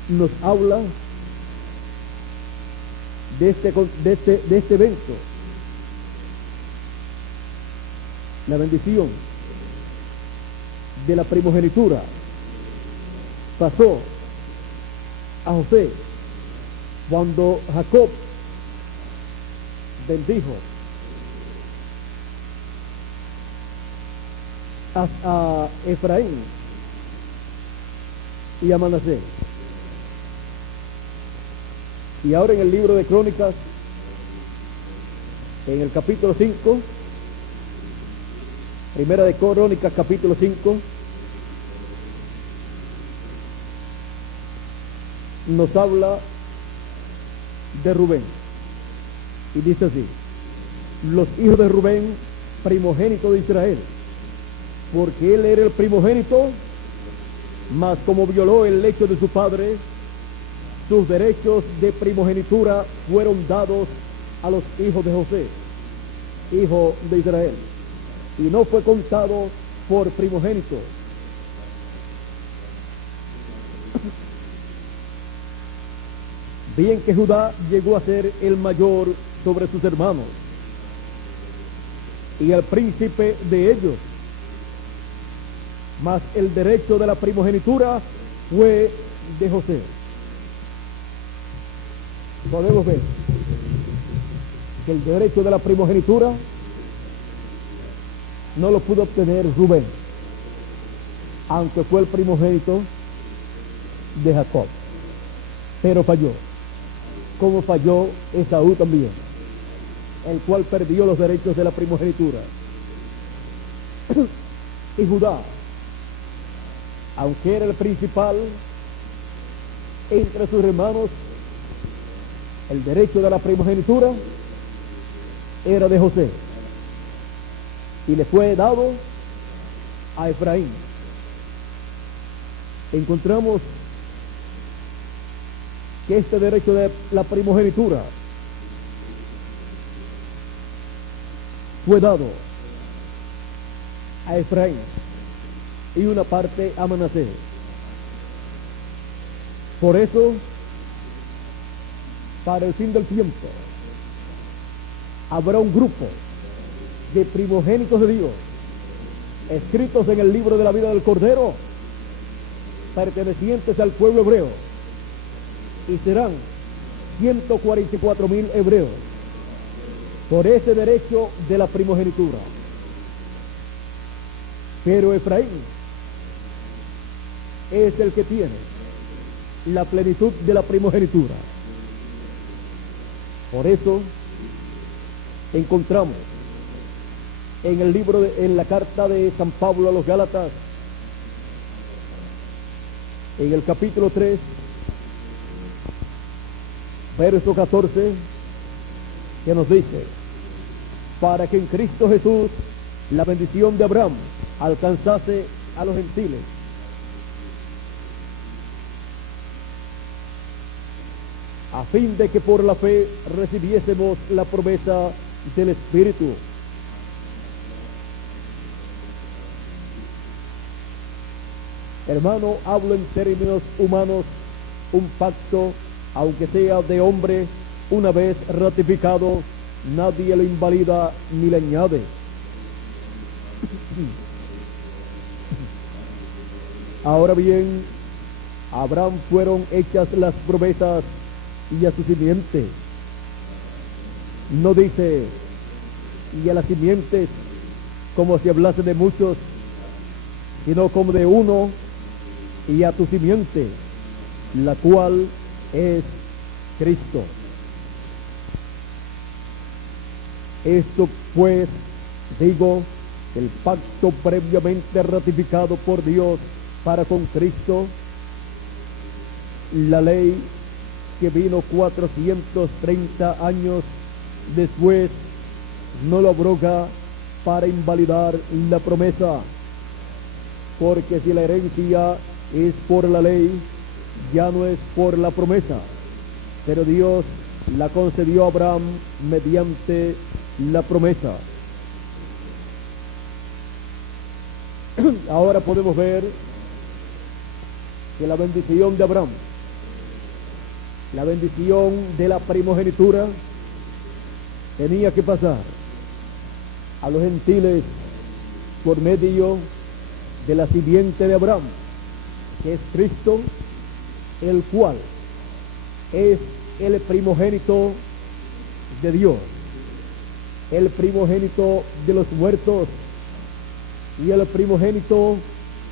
nos habla de este evento. La bendición de la primogenitura pasó a José cuando Jacob bendijo a Efraín y a Manasés. Y ahora en el libro de Crónicas, en el capítulo 5, Primera de Crónicas, capítulo 5, nos habla de Rubén. Y dice así: los hijos de Rubén, primogénito de Israel, porque él era el primogénito, mas como violó el lecho de su padre, sus derechos de primogenitura fueron dados a los hijos de José, hijo de Israel, y no fue contado por primogénito. Bien que Judá llegó a ser el mayor sobre sus hermanos y el príncipe de ellos, mas el derecho de la primogenitura fue de José. Podemos ver que el derecho de la primogenitura no lo pudo obtener Rubén, aunque fue el primogénito de Jacob, pero falló, como falló Esaú también, el cual perdió los derechos de la primogenitura. Y Judá, aunque era el principal entre sus hermanos, el derecho de la primogenitura era de José y le fue dado a Efraín. Encontramos que este derecho de la primogenitura fue dado a Efraín y una parte a Manasés. Por eso, para el fin del tiempo, habrá un grupo de primogénitos de Dios escritos en el libro de la vida del Cordero, pertenecientes al pueblo hebreo, y serán 144,000 hebreos por ese derecho de la primogenitura. Pero Efraín es el que tiene la plenitud de la primogenitura. Por eso encontramos en el libro en la carta de San Pablo a los Gálatas, en el capítulo 3, verso 14, que nos dice: para que en Cristo Jesús la bendición de Abraham alcanzase a los gentiles, a fin de que por la fe recibiésemos la promesa del Espíritu. Hermano, hablo en términos humanos. Un pacto, aunque sea de hombre, una vez ratificado, nadie lo invalida ni le añade. Ahora bien, a Abraham fueron hechas las promesas y a su simiente. No dice y a las simientes como si hablase de muchos, sino como de uno, y a tu simiente, la cual es Cristo. Esto pues digo, el pacto previamente ratificado por Dios para con Cristo, la ley que vino 430 años después, no lo abroga para invalidar la promesa, porque si la herencia es por la ley, ya no es por la promesa, pero Dios la concedió a Abraham mediante la promesa. Ahora podemos ver que la bendición de Abraham, la bendición de la primogenitura, tenía que pasar a los gentiles por medio de la simiente de Abraham, que es Cristo, el cual es el primogénito de Dios, el primogénito de los muertos y el primogénito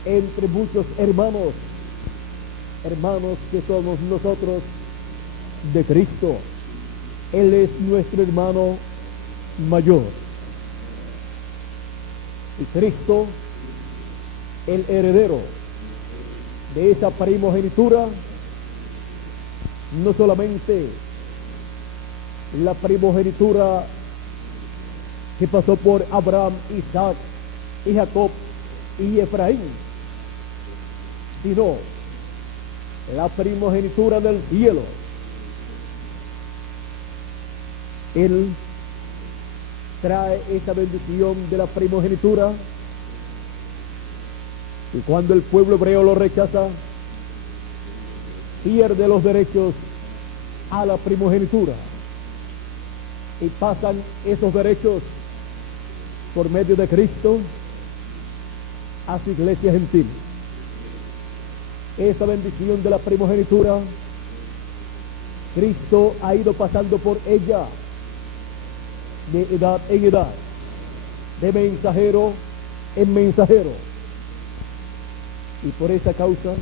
entre muchos hermanos que somos nosotros de Cristo. Él es nuestro hermano mayor. Y Cristo, el heredero de esa primogenitura, no solamente la primogenitura que pasó por Abraham, Isaac y Jacob y Efraín, sino la primogenitura del cielo. Él trae esa bendición de la primogenitura, y cuando el pueblo hebreo lo rechaza, pierde los derechos a la primogenitura, y pasan esos derechos por medio de Cristo a su iglesia gentil. Esa bendición de la primogenitura, Cristo ha ido pasando por ella de edad en edad, de mensajero en mensajero, y por esa causa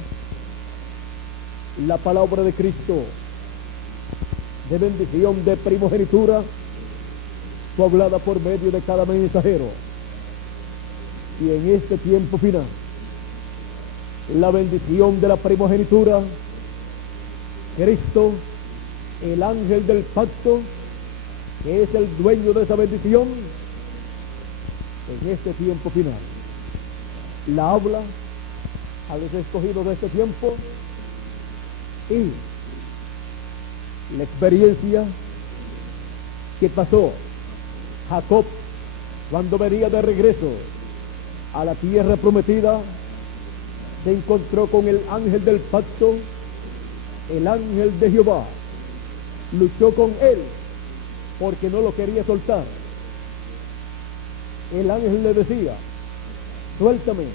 la palabra de Cristo de bendición de primogenitura fue hablada por medio de cada mensajero. Y en este tiempo final, la bendición de la primogenitura, Cristo, el ángel del pacto, que es el dueño de esa bendición, en este tiempo final la habla a los escogidos de este tiempo, y la experiencia que pasó Jacob cuando venía de regreso a la tierra prometida, se encontró con el ángel del pacto, el ángel de Jehová, luchó con él porque no lo quería soltar. El ángel le decía: suéltame,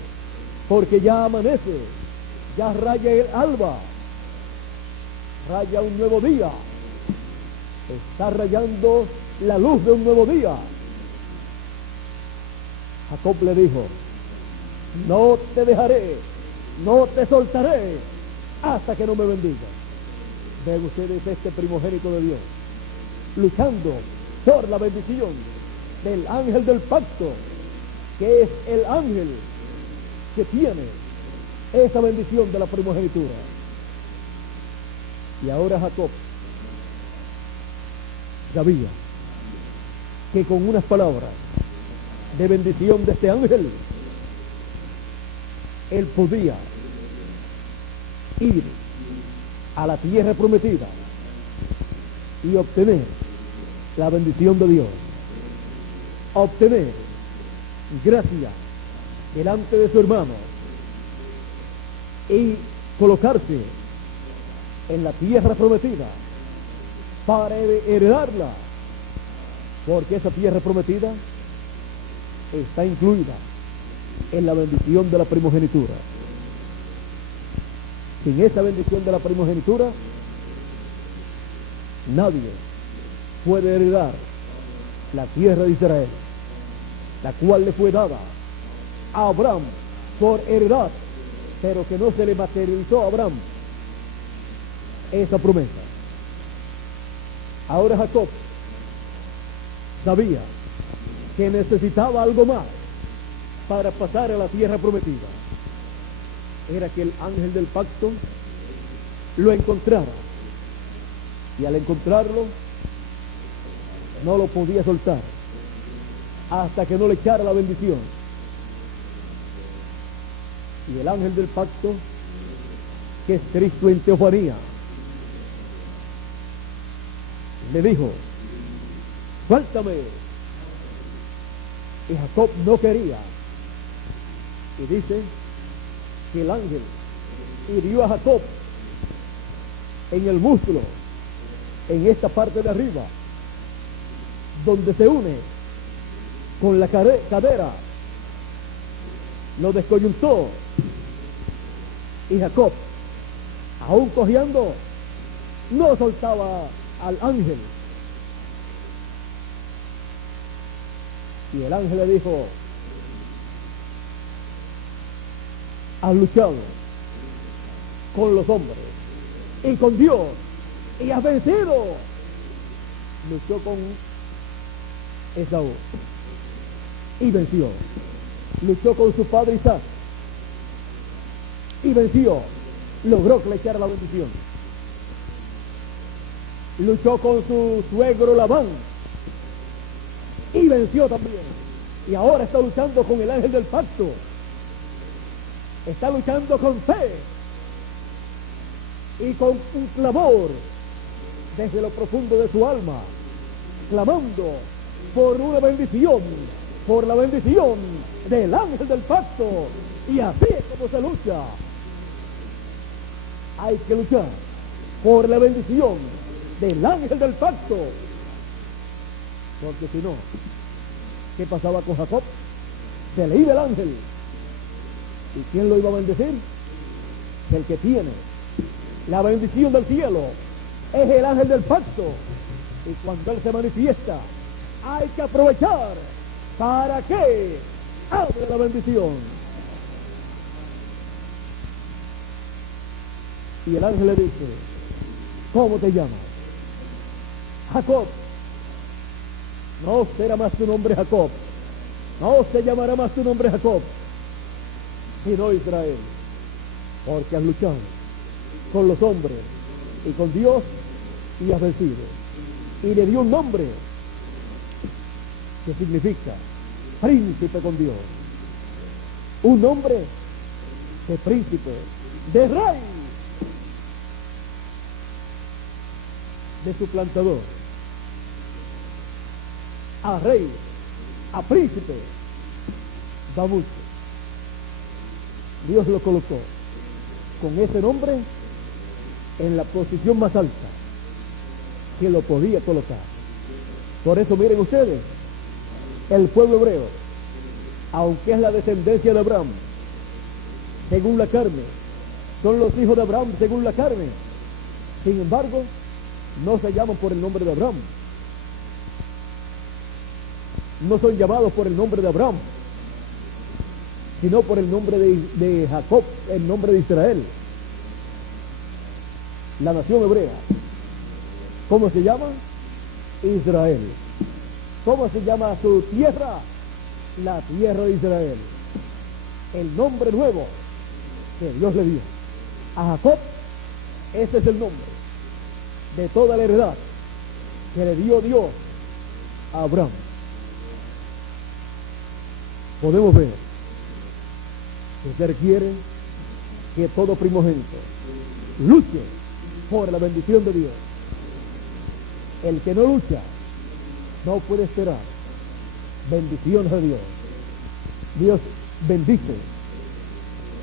porque ya amanece, ya raya el alba, raya un nuevo día, está rayando la luz de un nuevo día. Jacob le dijo: no te dejaré, no te soltaré hasta que no me bendiga. Ven ustedes este primogénito de Dios luchando por la bendición del ángel del pacto, que es el ángel que tiene esa bendición de la primogenitura. Y ahora Jacob sabía que con unas palabras de bendición de este ángel, él podía ir a la tierra prometida y obtener la bendición de Dios, obtener gracia delante de su hermano y colocarse en la tierra prometida para heredarla, porque esa tierra prometida está incluida en la bendición de la primogenitura. Sin esa bendición de la primogenitura, nadie puede heredar la tierra de Israel, la cual le fue dada a Abraham por heredad, pero que no se le materializó a Abraham esa promesa. Ahora Jacob sabía que necesitaba algo más para pasar a la tierra prometida. Era que el ángel del pacto lo encontrara, y al encontrarlo no lo podía soltar hasta que no le echara la bendición. Y el ángel del pacto, que es Cristo en teofanía, le dijo: suéltame. Y Jacob no quería, y dice que el ángel hirió a Jacob en el músculo, en esta parte de arriba, donde se une con la cadera, lo descoyuntó, y Jacob, aún cojeando, no soltaba al ángel. Y el ángel le dijo: has luchado con los hombres y con Dios y has vencido. Luchó con Esaú y venció. Luchó con su padre Isaac y venció. Logró que le echara la bendición. Luchó con su suegro Labán y venció también. Y ahora está luchando con el ángel del pacto. Está luchando con fe y con un clamor desde lo profundo de su alma, clamando por una bendición, por la bendición del ángel del pacto. Y así es como se lucha. Hay que luchar por la bendición del ángel del pacto, porque si no, ¿qué pasaba con Jacob? Se le iba el ángel. ¿Y quién lo iba a bendecir? El que tiene la bendición del cielo es el ángel del pacto. Y cuando él se manifiesta, hay que aprovechar para que hable la bendición. Y el ángel le dice: ¿cómo te llamas? Jacob. No será más tu nombre Jacob, no se llamará más tu nombre Jacob, sino Israel, porque has luchado con los hombres y con Dios y has vencido. Y le dio un nombre que significa príncipe con Dios, un nombre de príncipe, de rey, de suplantador, a rey, a príncipe, da mucho. Dios lo colocó con ese nombre en la posición más alta que lo podía colocar. Por eso miren ustedes, el pueblo hebreo, aunque es la descendencia de Abraham según la carne, son los hijos de Abraham según la carne, sin embargo no se llaman por el nombre de Abraham, no son llamados por el nombre de Abraham, sino por el nombre de Jacob, el nombre de Israel. La nación hebrea, ¿cómo se llama? Israel. ¿Cómo se llama su tierra? La tierra de Israel. El nombre nuevo que Dios le dio a Jacob, ese es el nombre de toda la heredad que le dio Dios a Abraham. Podemos ver que se requiere que todo primogénito luche por la bendición de Dios. El que no lucha no puede esperar bendiciones de Dios. Dios bendice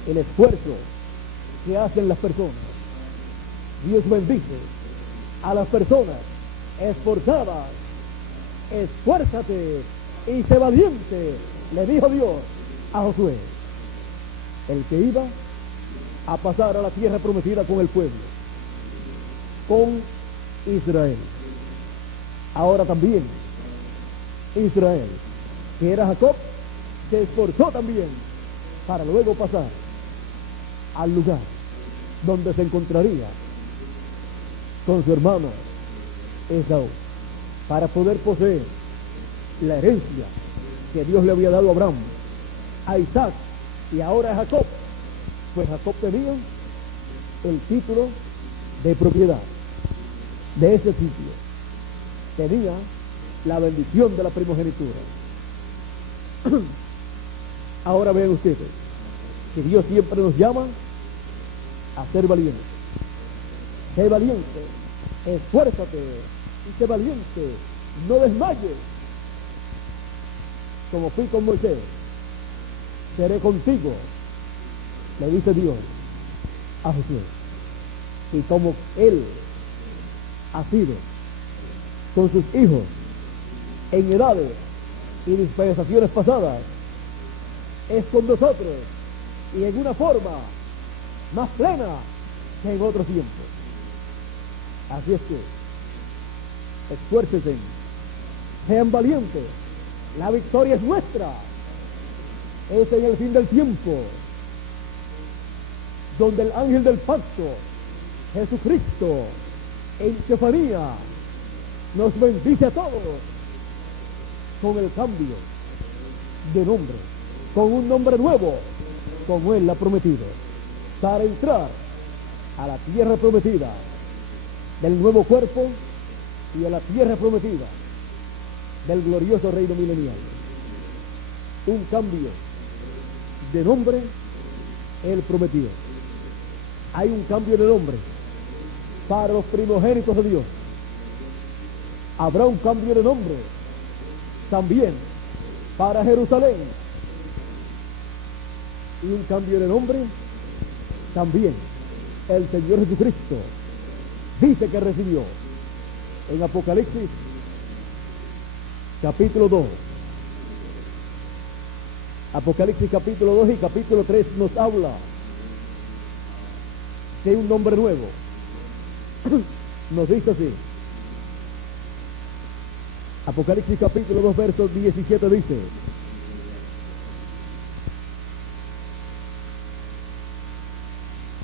el esfuerzo que hacen las personas. Dios bendice a las personas esforzadas. Esfuérzate y sé valiente, le dijo Dios a Josué, el que iba a pasar a la tierra prometida con el pueblo, con Israel. Ahora también Israel, que era Jacob, se esforzó también para luego pasar al lugar donde se encontraría con su hermano Esaú, para poder poseer la herencia que Dios le había dado a Abraham, a Isaac y ahora a Jacob. Pues Jacob tenía el título de propiedad de ese sitio, tenía la bendición de la primogenitura. Ahora vean ustedes que Dios siempre nos llama a ser valientes. Sé valiente, esfuérzate y sé valiente, no desmayes. Como fui con Moisés, seré contigo, le dice Dios a Josué. Y como él ha sido con sus hijos en edades y dispensaciones pasadas, es con nosotros y en una forma más plena que en otros tiempos. Así es que esfuércense, sean valientes, la victoria es nuestra. Es en el fin del tiempo donde el ángel del pacto, Jesucristo, en teofanía, nos bendice a todos con el cambio de nombre, con un nombre nuevo, como Él ha prometido, para entrar a la tierra prometida del nuevo cuerpo y a la tierra prometida del glorioso reino milenial. Un cambio de nombre, Él prometió. Hay un cambio de nombre para los primogénitos de Dios. Habrá un cambio de nombre también para Jerusalén. Y un cambio de nombre también el Señor Jesucristo dice que recibió en Apocalipsis capítulo 2. Apocalipsis capítulo 2 y capítulo 3 nos habla de un nombre nuevo. Nos dice así. Apocalipsis capítulo 2 verso 17 dice: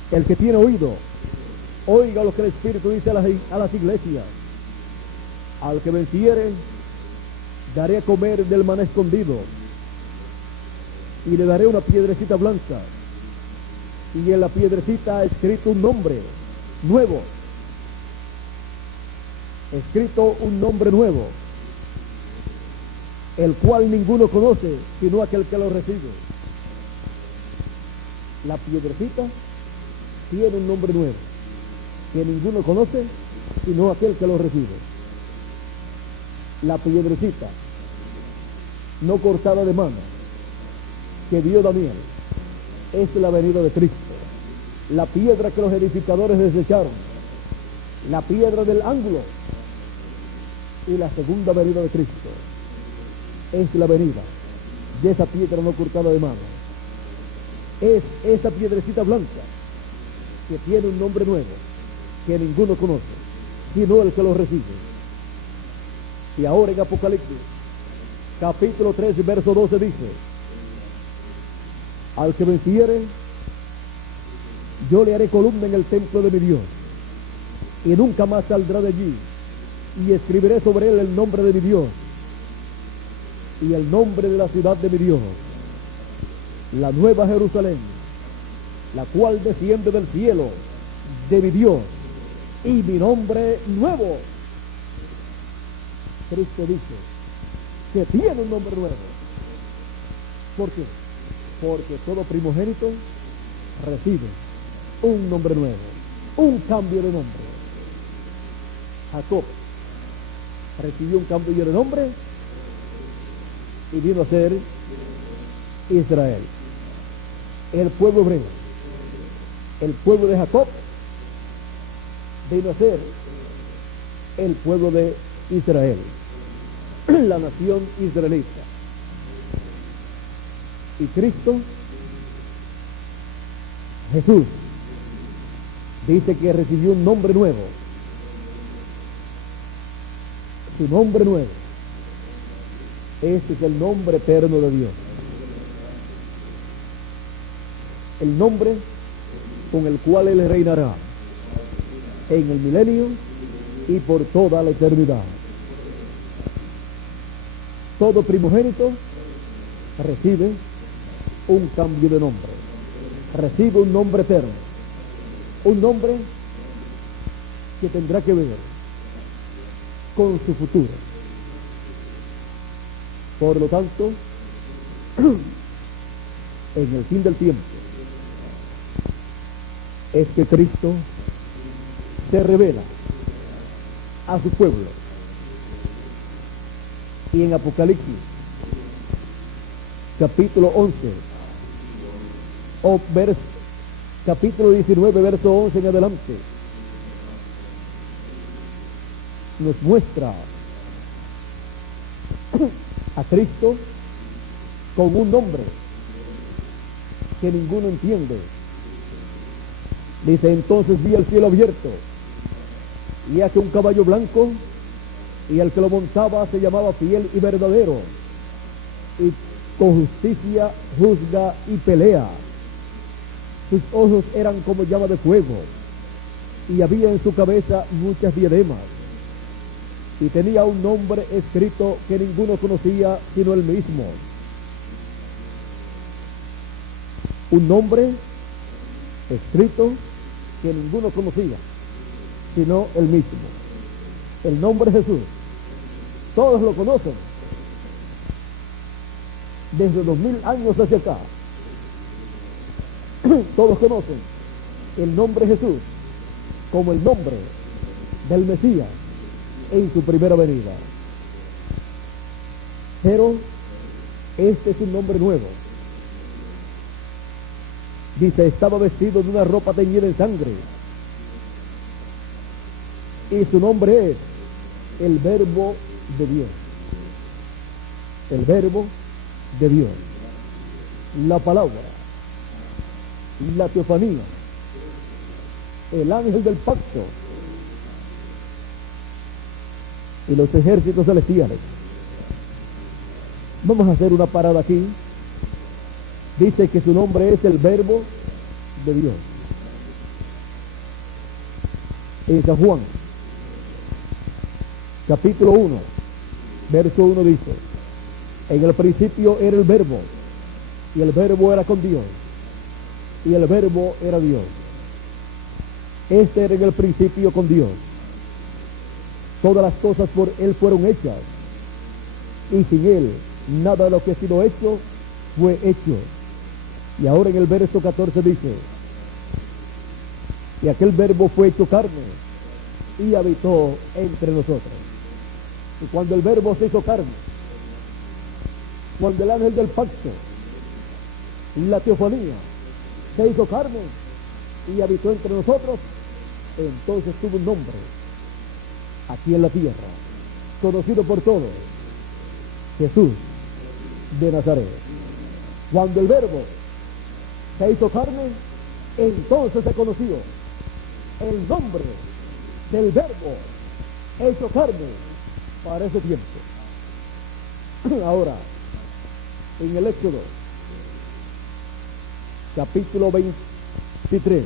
el que tiene oído, oiga lo que el Espíritu dice a las iglesias. Al que venciere, daré a comer del maná escondido, y le daré una piedrecita blanca, y en la piedrecita ha escrito un nombre nuevo. Escrito un nombre nuevo, el cual ninguno conoce, sino aquel que lo recibe. La piedrecita tiene un nombre nuevo, que ninguno conoce, sino aquel que lo recibe. La piedrecita no cortada de mano que dio Daniel es la venida de Cristo. La piedra que los edificadores desecharon, la piedra del ángulo, y la segunda venida de Cristo es la venida de esa piedra no cortada de mano. Es esa piedrecita blanca que tiene un nombre nuevo que ninguno conoce, sino el que lo recibe. Y ahora en Apocalipsis capítulo 3, verso 12 dice: al que venciere, yo le haré columna en el templo de mi Dios, y nunca más saldrá de allí, y escribiré sobre él el nombre de mi Dios, y el nombre de la ciudad de mi Dios, la nueva Jerusalén, la cual desciende del cielo de mi Dios, y mi nombre nuevo. Cristo dice que tiene un nombre nuevo. ¿Por qué? Porque todo primogénito recibe un nombre nuevo, un cambio de nombre. Jacob recibió un cambio de nombre y vino a ser Israel. El pueblo hebreo, el pueblo de Jacob, vino a ser el pueblo de Israel, la nación israelita. Y Cristo, Jesús, dice que recibió un nombre nuevo. Su nombre nuevo. Este es el nombre eterno de Dios. El nombre con el cual Él reinará en el milenio y por toda la eternidad. Todo primogénito recibe un cambio de nombre, recibe un nombre eterno, un nombre que tendrá que ver con su futuro. Por lo tanto, en el fin del tiempo, es que Cristo se revela a su pueblo. Y en Apocalipsis, capítulo 11, capítulo 19, verso 11 en adelante, nos muestra a Cristo con un nombre que ninguno entiende. Dice: entonces vi el cielo abierto, y aquí un caballo blanco, y el que lo montaba se llamaba Fiel y Verdadero, y con justicia juzga y pelea. Sus ojos eran como llama de fuego, y había en su cabeza muchas diademas, y tenía un nombre escrito que ninguno conocía sino él mismo. Un nombre escrito que ninguno conocía sino él mismo. El nombre Jesús, todos lo conocen. Desde 2000 años hacia acá, todos conocen el nombre Jesús como el nombre del Mesías en su primera venida. Pero este es un nombre nuevo. Dice: estaba vestido de una ropa teñida en sangre, y su nombre es el Verbo de Dios. El Verbo de Dios, la palabra, la teofanía, el ángel del pacto y los ejércitos celestiales. Vamos a hacer una parada aquí. Dice que su nombre es el Verbo de Dios. En San Juan, capítulo 1, verso 1 dice: en el principio era el Verbo, y el Verbo era con Dios, y el Verbo era Dios. Este era en el principio con Dios. Todas las cosas por Él fueron hechas, y sin Él nada de lo que ha sido hecho fue hecho. Y ahora en el verso 14 dice: y aquel Verbo fue hecho carne y habitó entre nosotros. Y cuando el Verbo se hizo carne, cuando el ángel del pacto, la teofanía, se hizo carne y habitó entre nosotros, entonces tuvo un nombre aquí en la tierra, conocido por todos: Jesús de Nazaret. Cuando el Verbo se hizo carne, entonces se conoció el nombre del Verbo hecho carne para ese tiempo. Ahora, en el Éxodo, capítulo 23,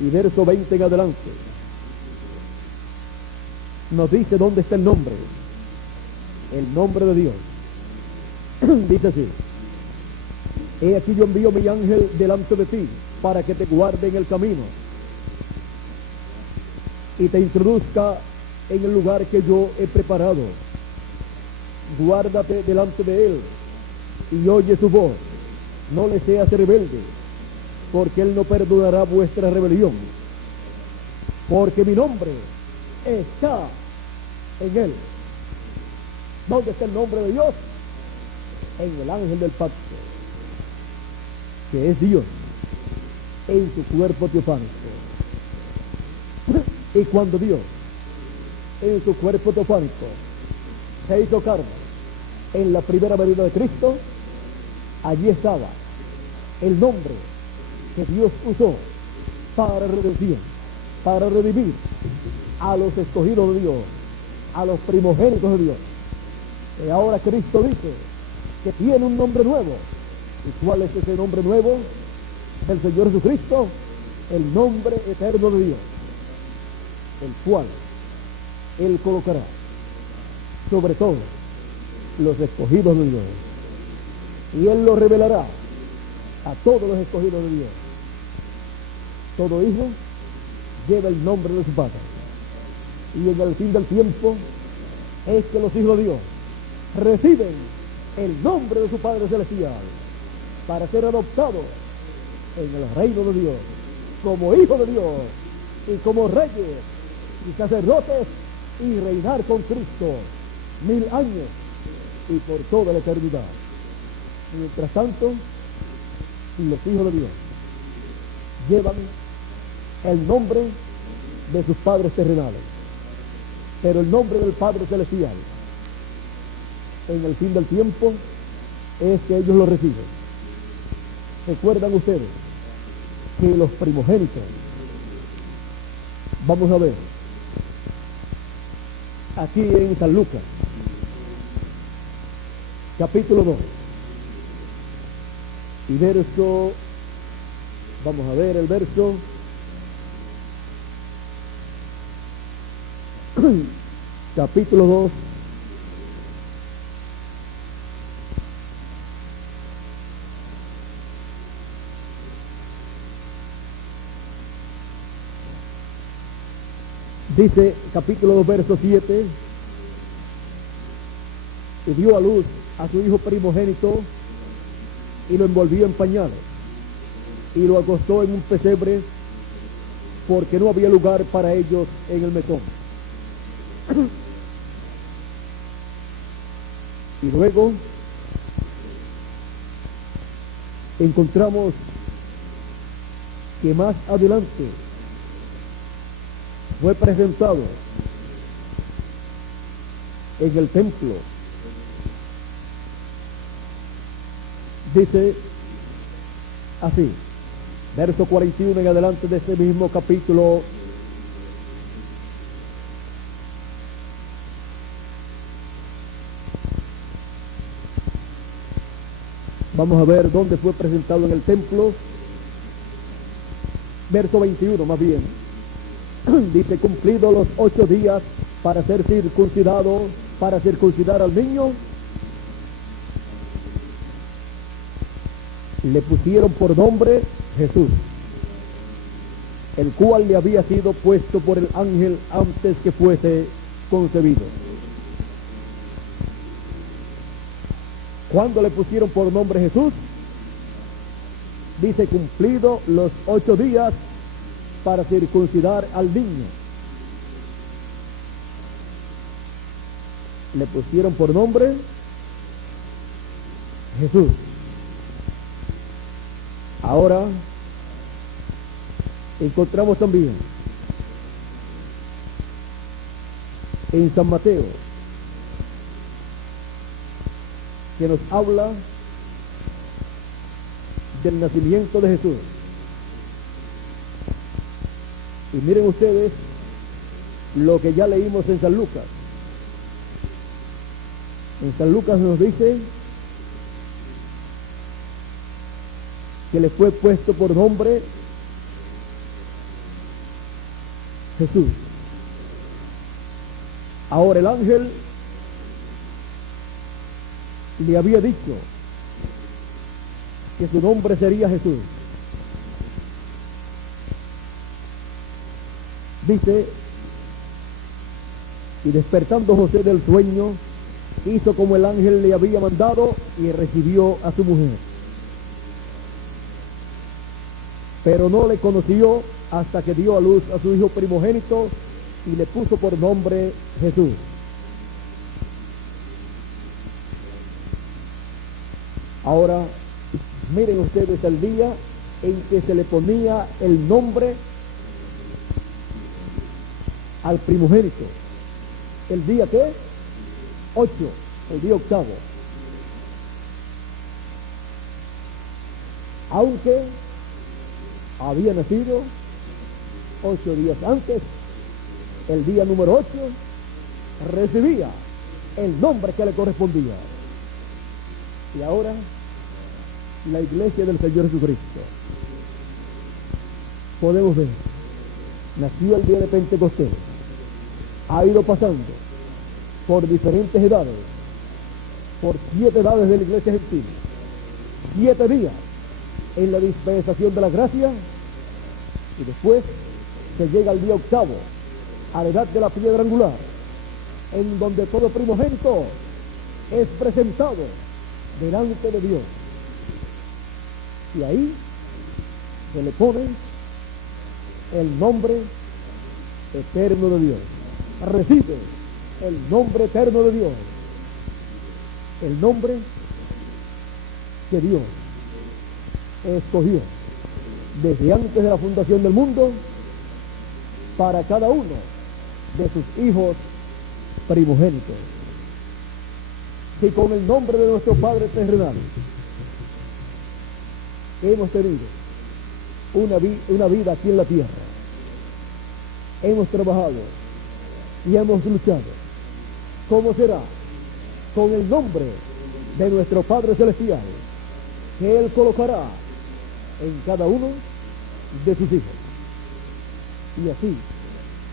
y verso 20 en adelante, nos dice dónde está el nombre de Dios. Dice así: he aquí yo envío mi ángel delante de ti para que te guarde en el camino y te introduzca en el lugar que yo he preparado. Guárdate delante de él y oye su voz, no le seas rebelde, porque él no perdonará vuestra rebelión, porque mi nombre está en él. ¿Dónde está el nombre de Dios? En el ángel del pacto, que es Dios, en su cuerpo teofánico. Y cuando Dios, en su cuerpo teofánico, se hizo carne en la primera venida de Cristo, allí estaba el nombre que Dios usó para redención, para redimir a los escogidos de Dios, a los primogénitos de Dios. Y ahora Cristo dice que tiene un nombre nuevo. ¿Y cuál es ese nombre nuevo del Señor Jesucristo? El nombre eterno de Dios, el cual Él colocará sobre todos los escogidos de Dios, y Él lo revelará a todos los escogidos de Dios. Todo hijo lleva el nombre de su padre, y en el fin del tiempo es que los hijos de Dios reciben el nombre de su Padre Celestial para ser adoptados en el reino de Dios como hijos de Dios y como reyes y sacerdotes, y reinar con Cristo 1000 años y por toda la eternidad. Mientras tanto, los hijos de Dios llevan el nombre de sus padres terrenales, pero el nombre del Padre Celestial en el fin del tiempo es que ellos lo reciben. ¿Recuerdan ustedes que los primogénitos, vamos a ver aquí en San Lucas, capítulo 2, y verso, vamos a ver el verso capítulo 2, dice, capítulo 2, verso 7, y dio a luz a su hijo primogénito, y lo envolvió en pañales, y lo acostó en un pesebre, porque no había lugar para ellos en el mesón. Y luego encontramos que más adelante fue presentado en el templo. Dice así, verso 41 en adelante de este mismo capítulo. Vamos a ver dónde fue presentado en el templo. Verso 21 más bien. Dice, cumplidos los 8 días para ser circuncidado, para circuncidar al niño, le pusieron por nombre Jesús, el cual le había sido puesto por el ángel antes que fuese concebido. ¿Cuándo le pusieron por nombre Jesús? Dice, cumplido los 8 días para circuncidar al niño, le pusieron por nombre Jesús. Ahora encontramos también en San Mateo, que nos habla del nacimiento de Jesús. Y miren ustedes lo que ya leímos en San Lucas, En San Lucas nos dice que le fue puesto por nombre Jesús. Ahora el ángel le había dicho que su nombre sería Jesús. Dice, y despertando José del sueño, hizo como el ángel le había mandado y recibió a su mujer. Pero no le conoció hasta que dio a luz a su hijo primogénito y le puso por nombre Jesús. Ahora, miren ustedes el día en que se le ponía el nombre al primogénito. ¿El día qué? 8, el día octavo. Aunque había nacido 8 días antes, el día número 8 recibía el nombre que le correspondía. Y ahora la iglesia del Señor Jesucristo, podemos ver, nació el día de Pentecostés, ha ido pasando por diferentes edades, por 7 edades de la iglesia gentil, 7 días en la dispensación de la gracia, y después se llega al día octavo, a la edad de la piedra angular, en donde todo primogénito es presentado delante de Dios. Y ahí se le pone el nombre eterno de Dios. Recibe el nombre eterno de Dios. El nombre que Dios escogió desde antes de la fundación del mundo para cada uno de sus hijos primogénitos. Si con el nombre de nuestro Padre terrenal hemos tenido una vida aquí en la tierra, hemos trabajado y hemos luchado, ¿cómo será con el nombre de nuestro Padre Celestial que Él colocará en cada uno de sus hijos? Y así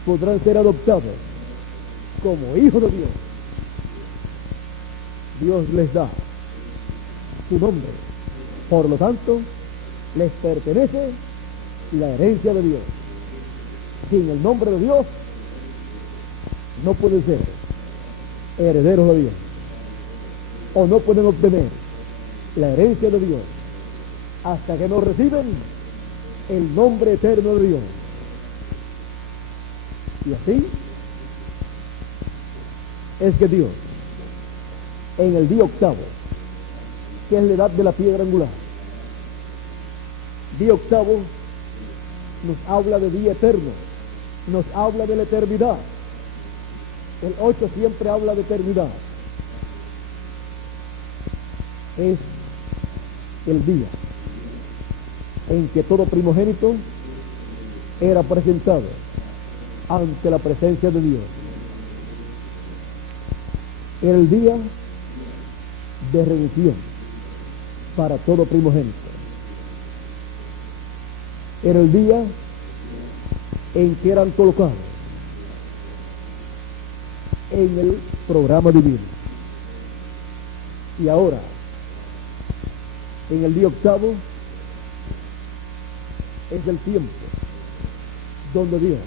podrán ser adoptados como hijos de Dios. Dios les da su nombre, por lo tanto les pertenece la herencia de Dios. Sin el nombre de Dios no pueden ser herederos de Dios, o no pueden obtener la herencia de Dios hasta que no reciben el nombre eterno de Dios. Y así es que Dios, en el día octavo, que es la edad de la piedra angular, día octavo nos habla de día eterno, nos habla de la eternidad. El 8 siempre habla de eternidad. Es el día en que todo primogénito era presentado ante la presencia de Dios. Era el día de redención para todo primogénito. Era el día en que eran colocados en el programa divino. Y ahora, en el día octavo, es el tiempo donde Dios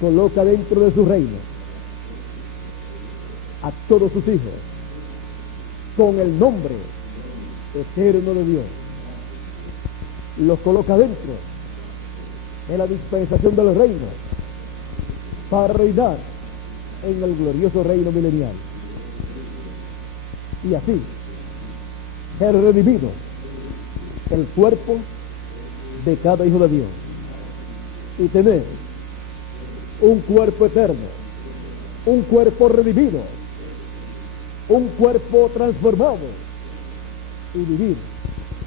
coloca dentro de su reino a todos sus hijos con el nombre eterno de Dios. Los coloca dentro de la dispensación del reino para reinar en el glorioso reino milenial. Y así ser redimido el cuerpo de cada hijo de Dios y tener un cuerpo eterno, un cuerpo redimido, un cuerpo transformado y vivir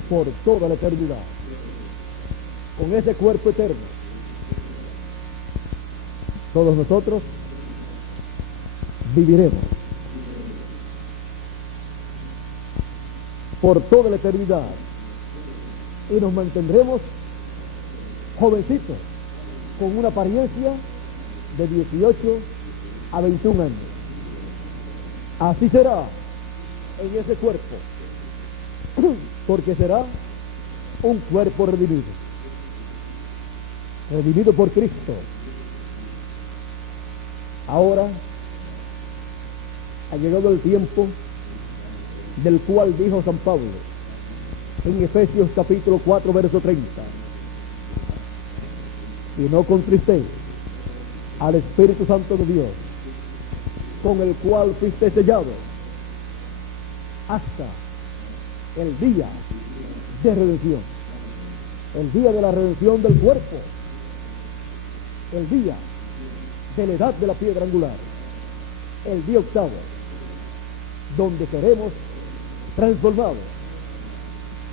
por toda la eternidad. Con ese cuerpo eterno, todos nosotros viviremos por toda la eternidad. Y nos mantendremos jovencitos, con una apariencia de 18 a 21 años. Así será en ese cuerpo, porque será un cuerpo redimido por Cristo. Ahora ha llegado el tiempo del cual dijo San Pablo en Efesios capítulo 4 verso 30: y no contristéis al Espíritu Santo de Dios, con el cual fuiste sellado hasta el día de redención, el día de la redención del cuerpo, el día de la edad de la piedra angular, el día octavo, donde seremos transformados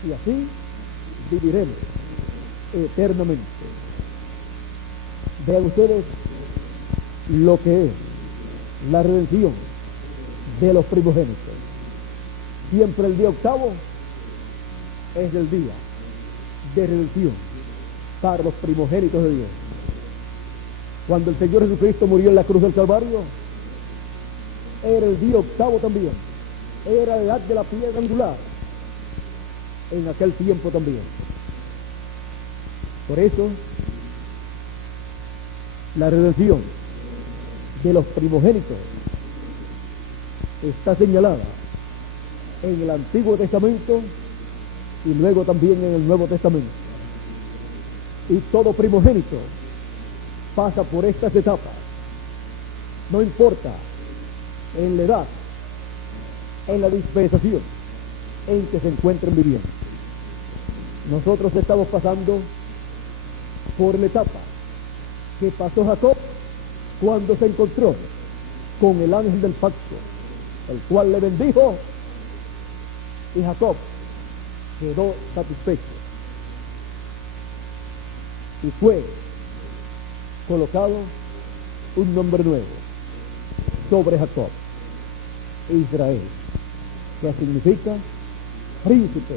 y así viviremos eternamente. Vean ustedes lo que es la redención de los primogénitos. Siempre el día octavo es el día de redención para los primogénitos de Dios. Cuando el Señor Jesucristo murió en la cruz del Calvario, era el día octavo también, era la edad de la piedra angular en aquel tiempo también. Por eso la redención de los primogénitos está señalada en el Antiguo Testamento y luego también en el Nuevo Testamento. Y todo primogénito pasa por estas etapas, no importa en la edad, en la dispensación en que se encuentren viviendo. Nosotros estamos pasando por la etapa que pasó Jacob cuando se encontró con el ángel del pacto, el cual le bendijo, y Jacob quedó satisfecho y fue colocado un nombre nuevo sobre Jacob, Israel, que significa príncipe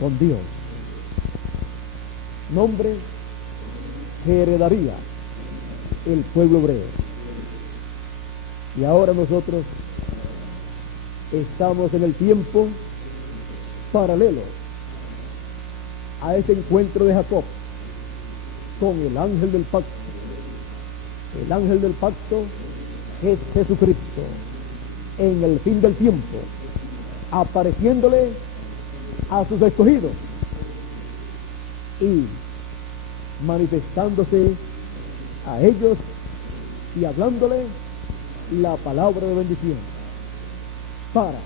con Dios, nombre que heredaría el pueblo hebreo. Y ahora nosotros estamos en el tiempo paralelo a ese encuentro de Jacob con el ángel del pacto. El ángel del pacto es Jesucristo en el fin del tiempo, apareciéndole a sus escogidos y manifestándose a ellos y hablándole la palabra de bendición para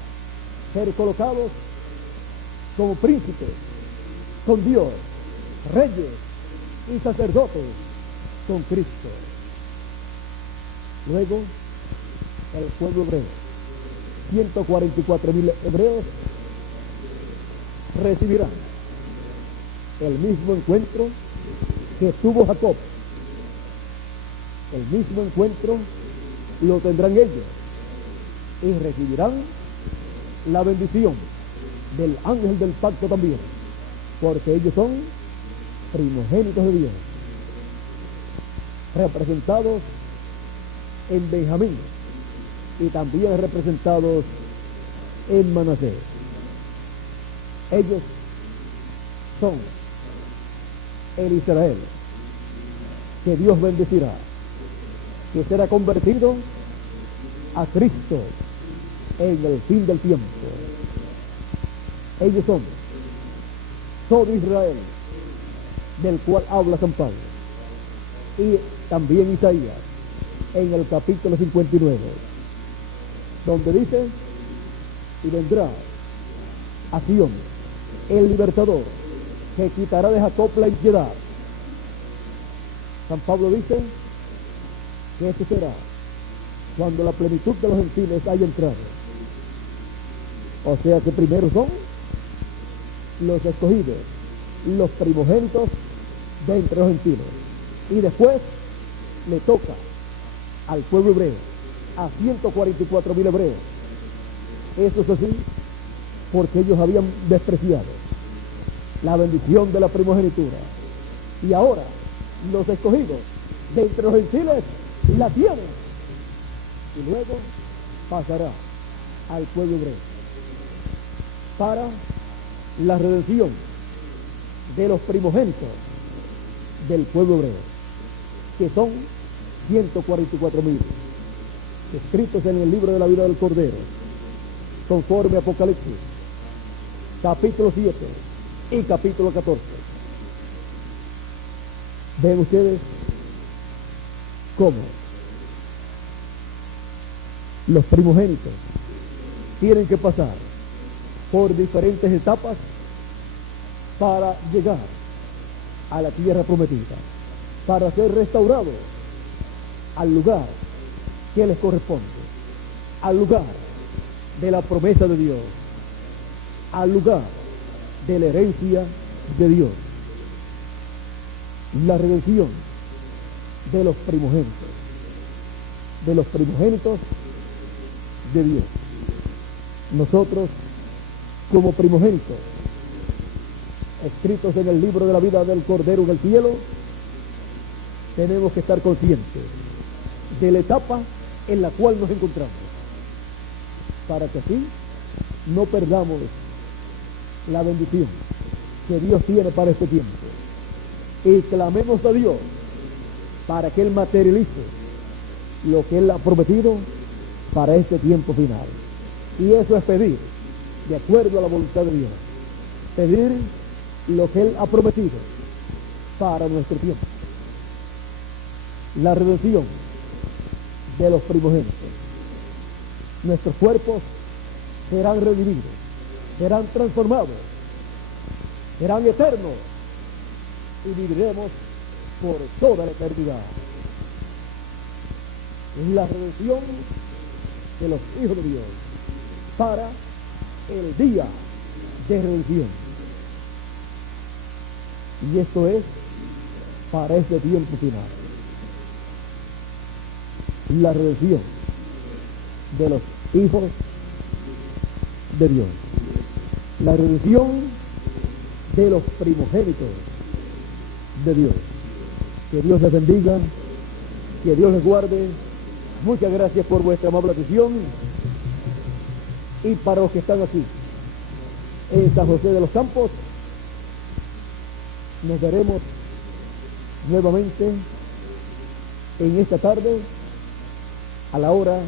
ser colocados como príncipes con Dios, reyes y sacerdotes con Cristo. Luego el pueblo hebreo, 144,000 hebreos, recibirán el mismo encuentro que tuvo Jacob. El mismo encuentro lo tendrán ellos y recibirán la bendición del ángel del pacto también, porque ellos son primogénitos de Dios, representados en Benjamín y también representados en Manasés. Ellos son el Israel que Dios bendecirá, que será convertido a Cristo en el fin del tiempo. Ellos son todo Israel, del cual habla San Pablo, y también Isaías en el capítulo 59, donde dice: y vendrá a Sión el libertador, que quitará de Jacob la impiedad. San Pablo dice que esto será cuando la plenitud de los gentiles haya entrado. O sea que primero son los escogidos, los primogénitos de entre los gentiles, y después le toca al pueblo hebreo, a 144,000 hebreos. Eso es así porque ellos habían despreciado la bendición de la primogenitura. Y ahora los escogidos de entre los gentiles la tienen. Y luego pasará al pueblo hebreo para la redención de los primogénitos del pueblo hebreo, que son 144,000, escritos en el libro de la vida del Cordero, conforme a Apocalipsis, capítulo 7 y capítulo 14. Ven ustedes cómo los primogénitos tienen que pasar por diferentes etapas para llegar a la tierra prometida, para ser restaurados al lugar que les corresponde, al lugar de la promesa de Dios, al lugar de la herencia de Dios. La redención de los primogénitos de Dios. Nosotros, como primogénitos, escritos en el libro de la vida del Cordero en el cielo, tenemos que estar conscientes de la etapa en la cual nos encontramos, para que así no perdamos la bendición que Dios tiene para este tiempo, y clamemos a Dios para que Él materialice lo que Él ha prometido para este tiempo final. Y eso es pedir de acuerdo a la voluntad de Dios, pedir lo que Él ha prometido para nuestro tiempo. La redención de los primogénitos. Nuestros cuerpos serán revividos, serán transformados, serán eternos y viviremos por toda la eternidad. La redención de los hijos de Dios para el día de redención. Y esto es para este tiempo final. La redención de los hijos de Dios. La redención de los primogénitos de Dios. Que Dios les bendiga, que Dios les guarde. Muchas gracias por vuestra amable atención. Y para los que están aquí en San José de los Campos, nos veremos nuevamente en esta tarde a la hora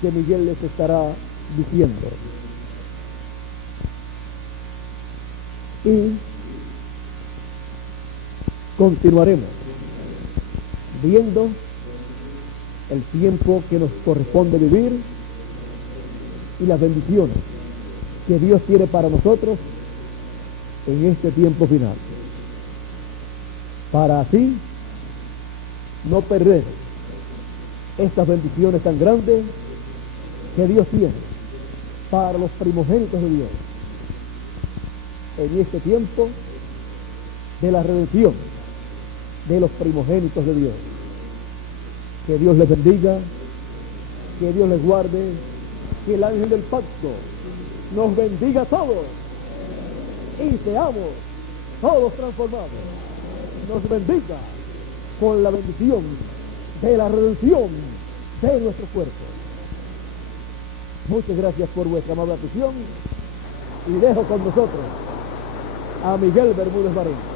que Miguel les estará diciendo. Y continuaremos viendo el tiempo que nos corresponde vivir y las bendiciones que Dios tiene para nosotros en este tiempo final, para así no perder estas bendiciones tan grandes que Dios tiene para los primogénitos de Dios en este tiempo de la redención de los primogénitos de Dios. Que Dios les bendiga, que Dios les guarde, que el ángel del pacto nos bendiga a todos y seamos todos transformados. Nos bendiga con la bendición de la redención de nuestro cuerpo. Muchas gracias por vuestra amable atención y dejo con nosotros a Miguel Bermúdez Barón.